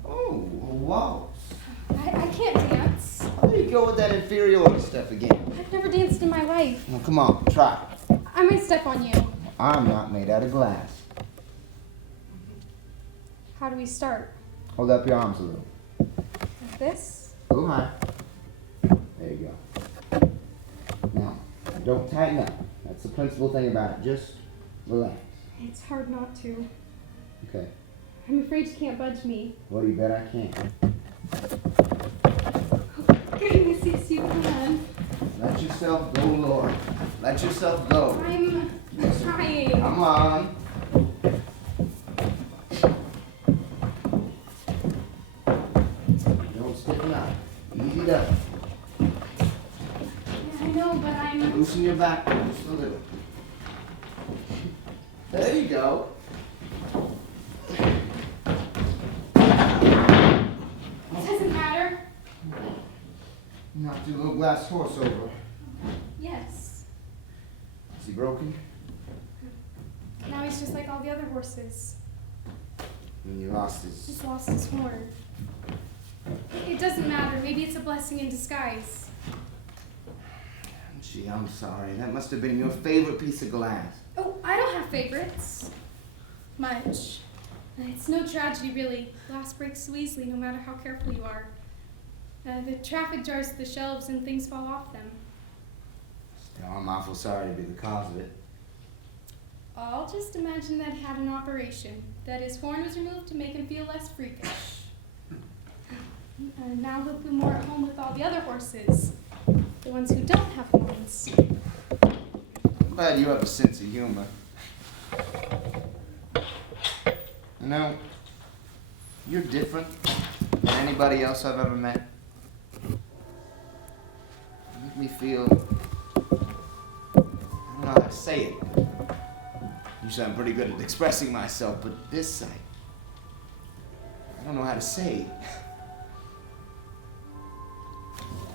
Oh, a waltz. I can't dance. There you go with that inferiority stuff again. I've never danced in my life. Well, come on, try. I might step on you. I'm not made out of glass. How do we start? Hold up your arms a little. Like this? A little high. There you go. Now, don't tighten up. That's the principal thing about it. Just relax. It's hard not to. Okay. I'm afraid you can't budge me. Well, you bet I can. Goodness, yes, you can. Let yourself go, Laura. Let yourself go. I'm trying. Come on. Don't stiffen up. Ease it up. Yeah, I know, but I'm... Loosen your back just a little. There you go. knocked your little glass horse over. Yes. Is he broken? Now he's just like all the other horses. And you lost He's his... lost his horn. It doesn't matter. Maybe it's a blessing in disguise. Gee, I'm sorry. That must have been your favorite piece of glass. Oh, I don't have favorites. Much. It's no tragedy, really. Glass breaks so easily, no matter how careful you are. The traffic jars the shelves and things fall off them. Still, I'm awful sorry to be the cause of it. I'll just imagine that he had an operation, that his horn was removed to make him feel less freakish. Now he'll feel more at home with all the other horses, the ones who don't have horns. I'm glad you have a sense of humor. You know, you're different than anybody else I've ever met. You make me feel... I don't know how to say it. Usually I'm pretty good at expressing myself, but this I don't know how to say it.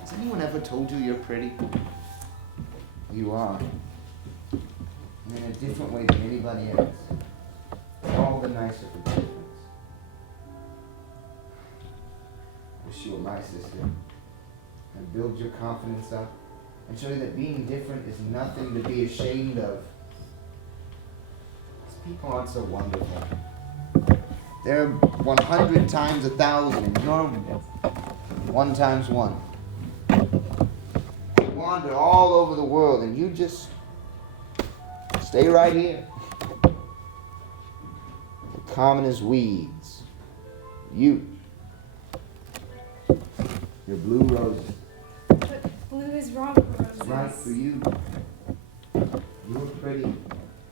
Has anyone ever told you you're pretty? You are. And in a different way than anybody else. All the nicer for the difference. I wish you were my sister. I'd build your confidence up and show you that being different is nothing to be ashamed of. These people aren't so wonderful. They're 100 times 1,000, and you're 1 times 1. You wander all over the world, and you just stay right here. Common as weeds. You're blue roses. But blue is wrong for roses. Right for you. You're pretty.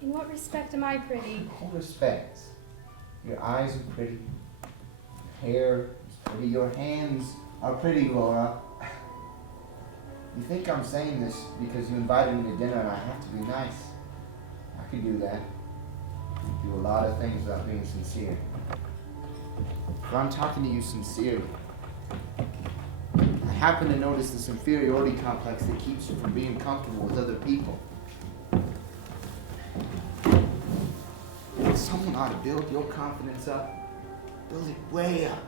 In what respect am I pretty? In all respects. Your eyes are pretty. Your hair is pretty. Your hands are pretty, Laura. You think I'm saying this because you invited me to dinner and I have to be nice. I could do that. Do a lot of things without being sincere. But I'm talking to you sincerely. I happen to notice this inferiority complex that keeps you from being comfortable with other people. Someone ought to build your confidence up. Build it way up.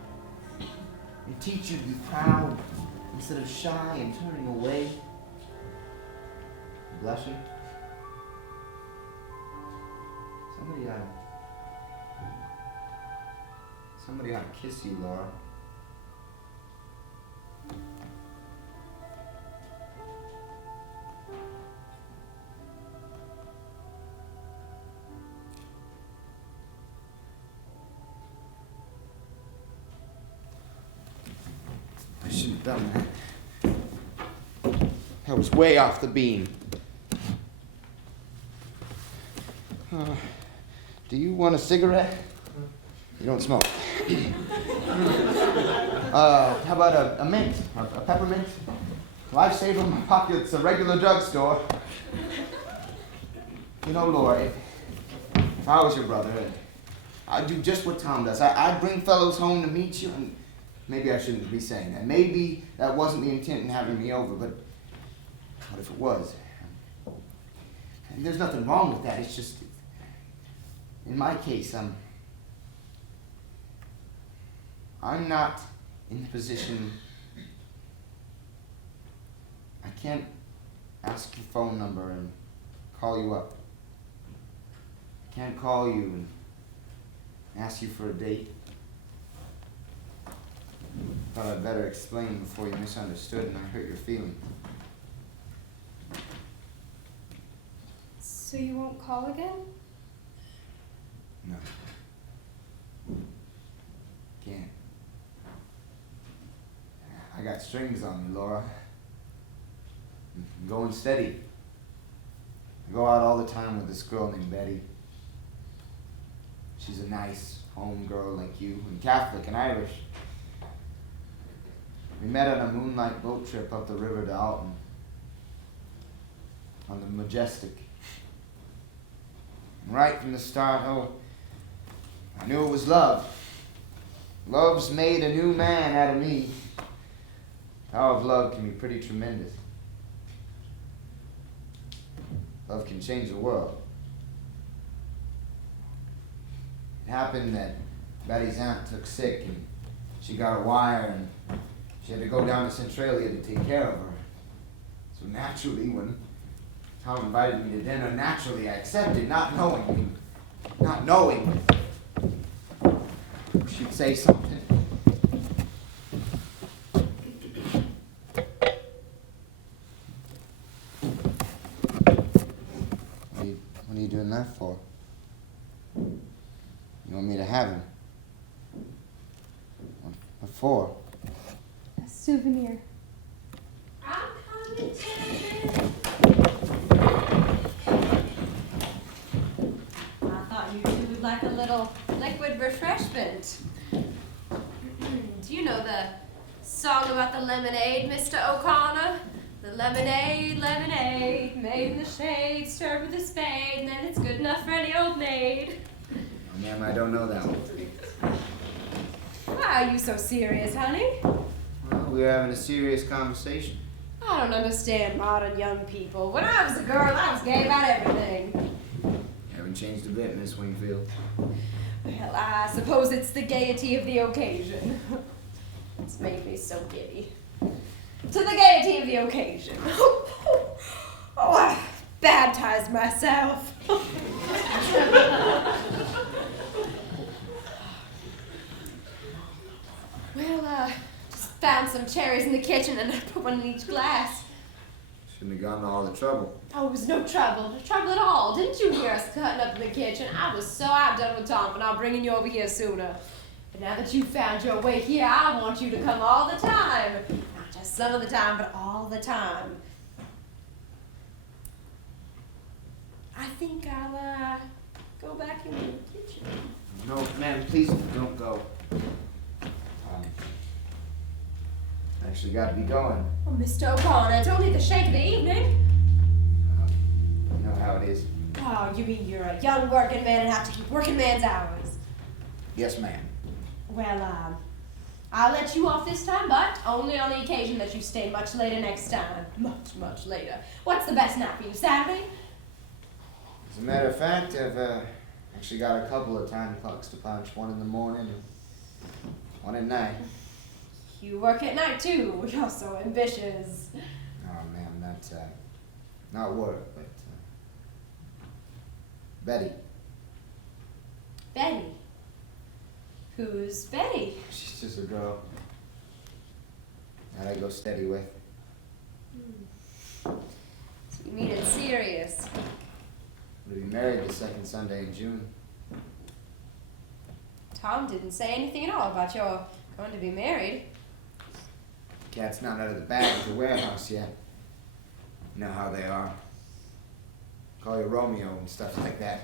And teach you to be proud instead of shy and turning away. Blushing. Somebody ought to kiss you, Laura. I shouldn't have done that. That was way off the beam. Do you want a cigarette? You don't smoke. How about a mint? A peppermint? Lifesaver in my pocket. It's a regular drugstore. You know, Laura, if I was your brother, I'd do just what Tom does. I'd bring fellows home to meet you, and maybe I shouldn't be saying that. Maybe that wasn't the intent in having me over, but what if it was? And there's nothing wrong with that. It's just, in my case, I'm not in the position. I can't ask your phone number and call you up. I can't call you and ask you for a date. Thought I'd better explain before you misunderstood and I hurt your feelings. So you won't call again? No. Can't. I got strings on me, Laura. I'm going steady. I go out all the time with this girl named Betty. She's a nice home girl like you, and Catholic and Irish. We met on a moonlight boat trip up the river to Alton. On the Majestic. And right from the start, I knew it was love. Love's made a new man out of me. Power of love can be pretty tremendous. Love can change the world. It happened that Betty's aunt took sick and she got a wire and she had to go down to Centralia to take care of her. So naturally, when Tom invited me to dinner, naturally I accepted, not knowing she'd say something. What are you doing that for? You want me to have him? What for? A souvenir. I'm coming, Terry. I thought you two would like a little liquid refreshment. Do you know the song about the lemonade, Mr. O'Connor? The lemonade, lemonade, made in the shade, stirred with a spade, and then it's good enough for any old maid. Oh, ma'am, I don't know that one. Why are you so serious, honey? Well, we were having a serious conversation. I don't understand modern young people. When I was a girl, I was gay about everything. Haven't changed a bit, Miss Wingfield. Well, I suppose it's the gaiety of the occasion. It's made me so giddy. To the gaiety of the occasion. Oh, I baptized myself. Well, just found some cherries in the kitchen and I put one in each glass. Shouldn't have gone to all the trouble. Oh, it was no trouble at all. Didn't you hear us cutting up in the kitchen? I was so outdone with Tom for not bringing you over here sooner. But now that you've found your way here, I want you to come all the time. Not just some of the time, but all the time. I think I'll, go back into the kitchen. No, ma'am, please don't go. Actually got to be going. Oh, Mr. O'Connor, it's only the shake of the evening. You know how it is. Oh, you mean you're a young working man and have to keep working man's hours? Yes, ma'am. Well, I'll let you off this time, but only on the occasion that you stay much later next time. Much, much later. What's the best night for you, Saturday? As a matter of fact, I've actually got a couple of time clocks to punch. One in the morning and one at night. You work at night, too. You're so ambitious. Oh, ma'am, that's not work, but Betty. Betty? Who's Betty? She's just a girl that I go steady with. So you mean it's serious? We'll be married the second Sunday in June. Tom didn't say anything at all about your going to be married. Cat's not out of the bag at the warehouse yet. You know how they are. Call you Romeo and stuff like that.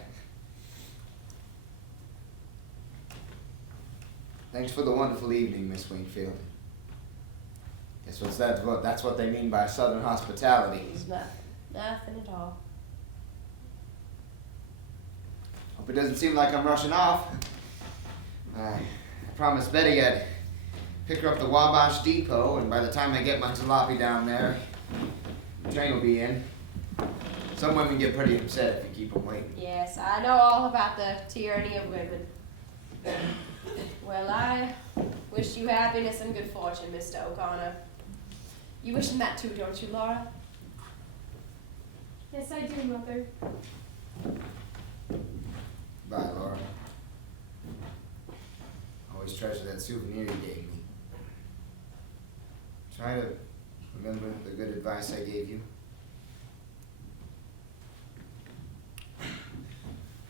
Thanks for the wonderful evening, Miss Wingfield. Guess that's what they mean by Southern hospitality. It's nothing. Nothing at all. Hope it doesn't seem like I'm rushing off. I promised Betty I'd pick her up the Wabash Depot, and by the time I get my jalopy down there, the train will be in. Some women get pretty upset if you keep them waiting. Yes, I know all about the tyranny of women. Well, I wish you happiness and good fortune, Mr. O'Connor. You wish him that too, don't you, Laura? Yes, I do, Mother. Bye, Laura. Always treasure that souvenir you gave me. Try to remember the good advice I gave you.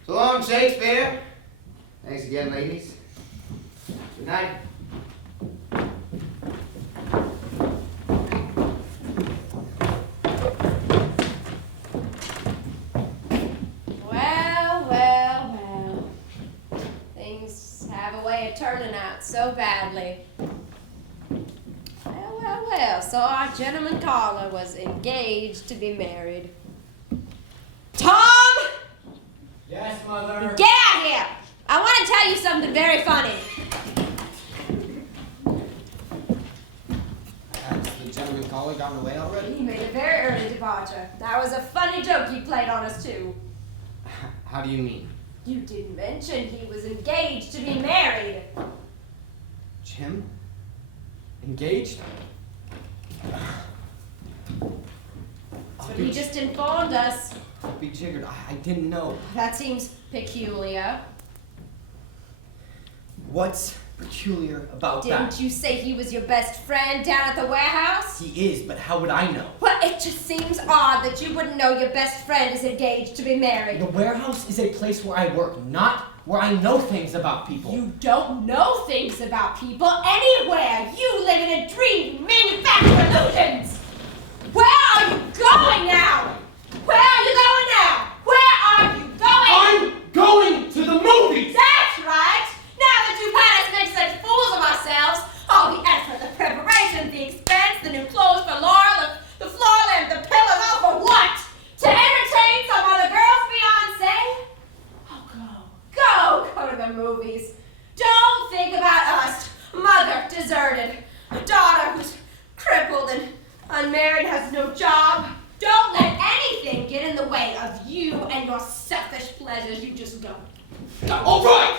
So long, Shakespeare. Thanks again, ladies. Good night. Well. Things have a way of turning out so badly. Well. So our gentleman caller was engaged to be married. Tom! Yes, Mother. Get out here! I want to tell you something very funny. That's the Simon Collie gotten away already? He made a very early departure. That was a funny joke you played on us, too. How do you mean? You didn't mention he was engaged to be married. Jim? Engaged? But he just informed us. I'll be jiggered. I didn't know. That seems peculiar. What's peculiar about that? Didn't you say he was your best friend down at the warehouse? He is, but how would I know? Well, it just seems odd that you wouldn't know your best friend is engaged to be married. The warehouse is a place where I work, not where I know things about people. You don't know things about people anywhere. You live in a dream, manufacture illusions. Where are you going now? Where are you going now? Where are you going? I'm going to the movies! That's right. Now that you've had us make such fools of ourselves, all the effort, the preparation, the expense, the new clothes for Laura, the floor lamp, the pillows, all for what? To entertain some other girl's fiancé? Oh, go to the movies. Don't think about us. Mother deserted, a daughter who's crippled and unmarried, has no job. Don't let anything get in the way of you and your selfish pleasures. You just go. All right!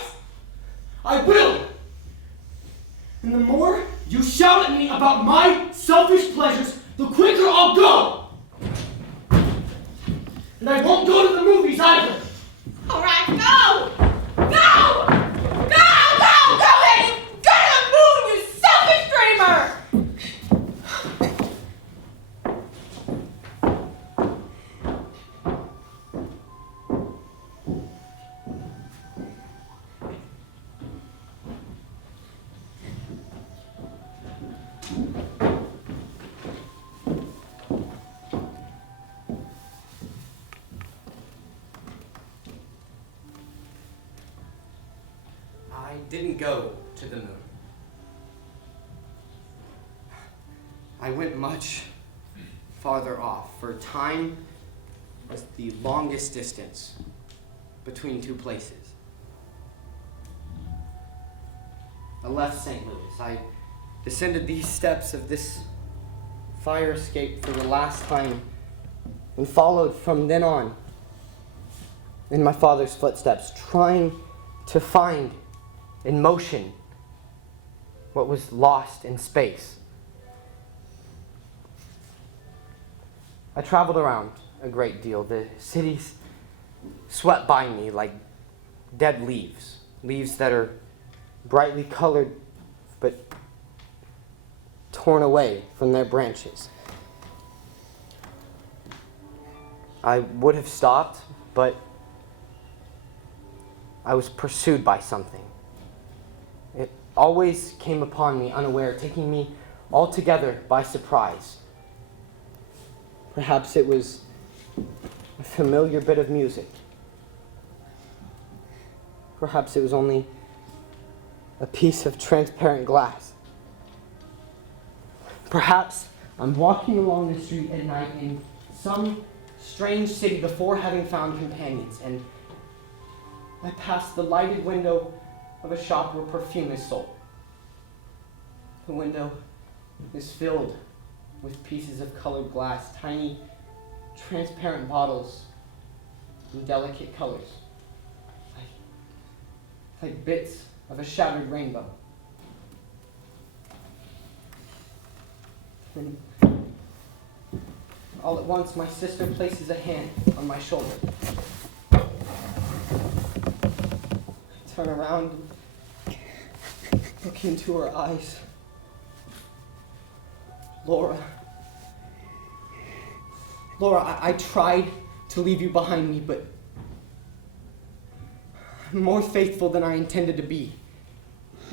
I will! And the more you shout at me about my selfish pleasures, the quicker I'll go! And I won't go to the movies either! All right, go! Go! Then you go to the moon, you selfish dreamer! I didn't go to the moon. I went much farther off, for time was the longest distance between two places. I left St. Louis. I descended these steps of this fire escape for the last time and followed from then on in my father's footsteps, trying to find in motion what was lost in space. I traveled around a great deal. The cities swept by me like dead leaves, leaves that are brightly colored but torn away from their branches. I would have stopped, but I was pursued by something. It always came upon me unaware, taking me altogether by surprise. Perhaps it was a familiar bit of music. Perhaps it was only a piece of transparent glass. Perhaps I'm walking along the street at night in some strange city before having found companions, and I pass the lighted window of a shop where perfume is sold. The window is filled with pieces of colored glass, tiny, transparent bottles in delicate colors, like bits of a shattered rainbow. And all at once, my sister places a hand on my shoulder. I turn around and look into her eyes. Laura, I tried to leave you behind me, but I'm more faithful than I intended to be.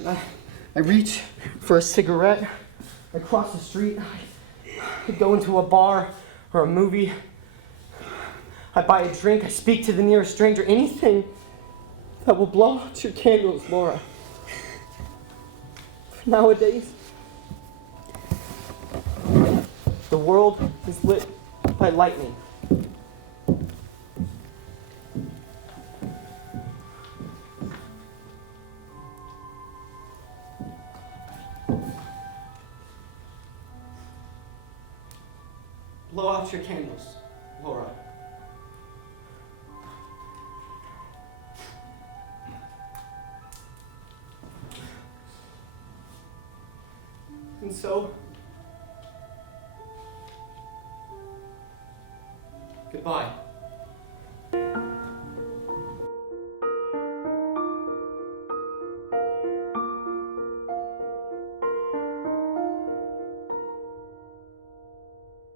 I reach for a cigarette. I cross the street. I go into a bar or a movie. I buy a drink. I speak to the nearest stranger. Anything that will blow out your candles, Laura. Nowadays, the world is lit by lightning. out your candles, Laura. And so, goodbye.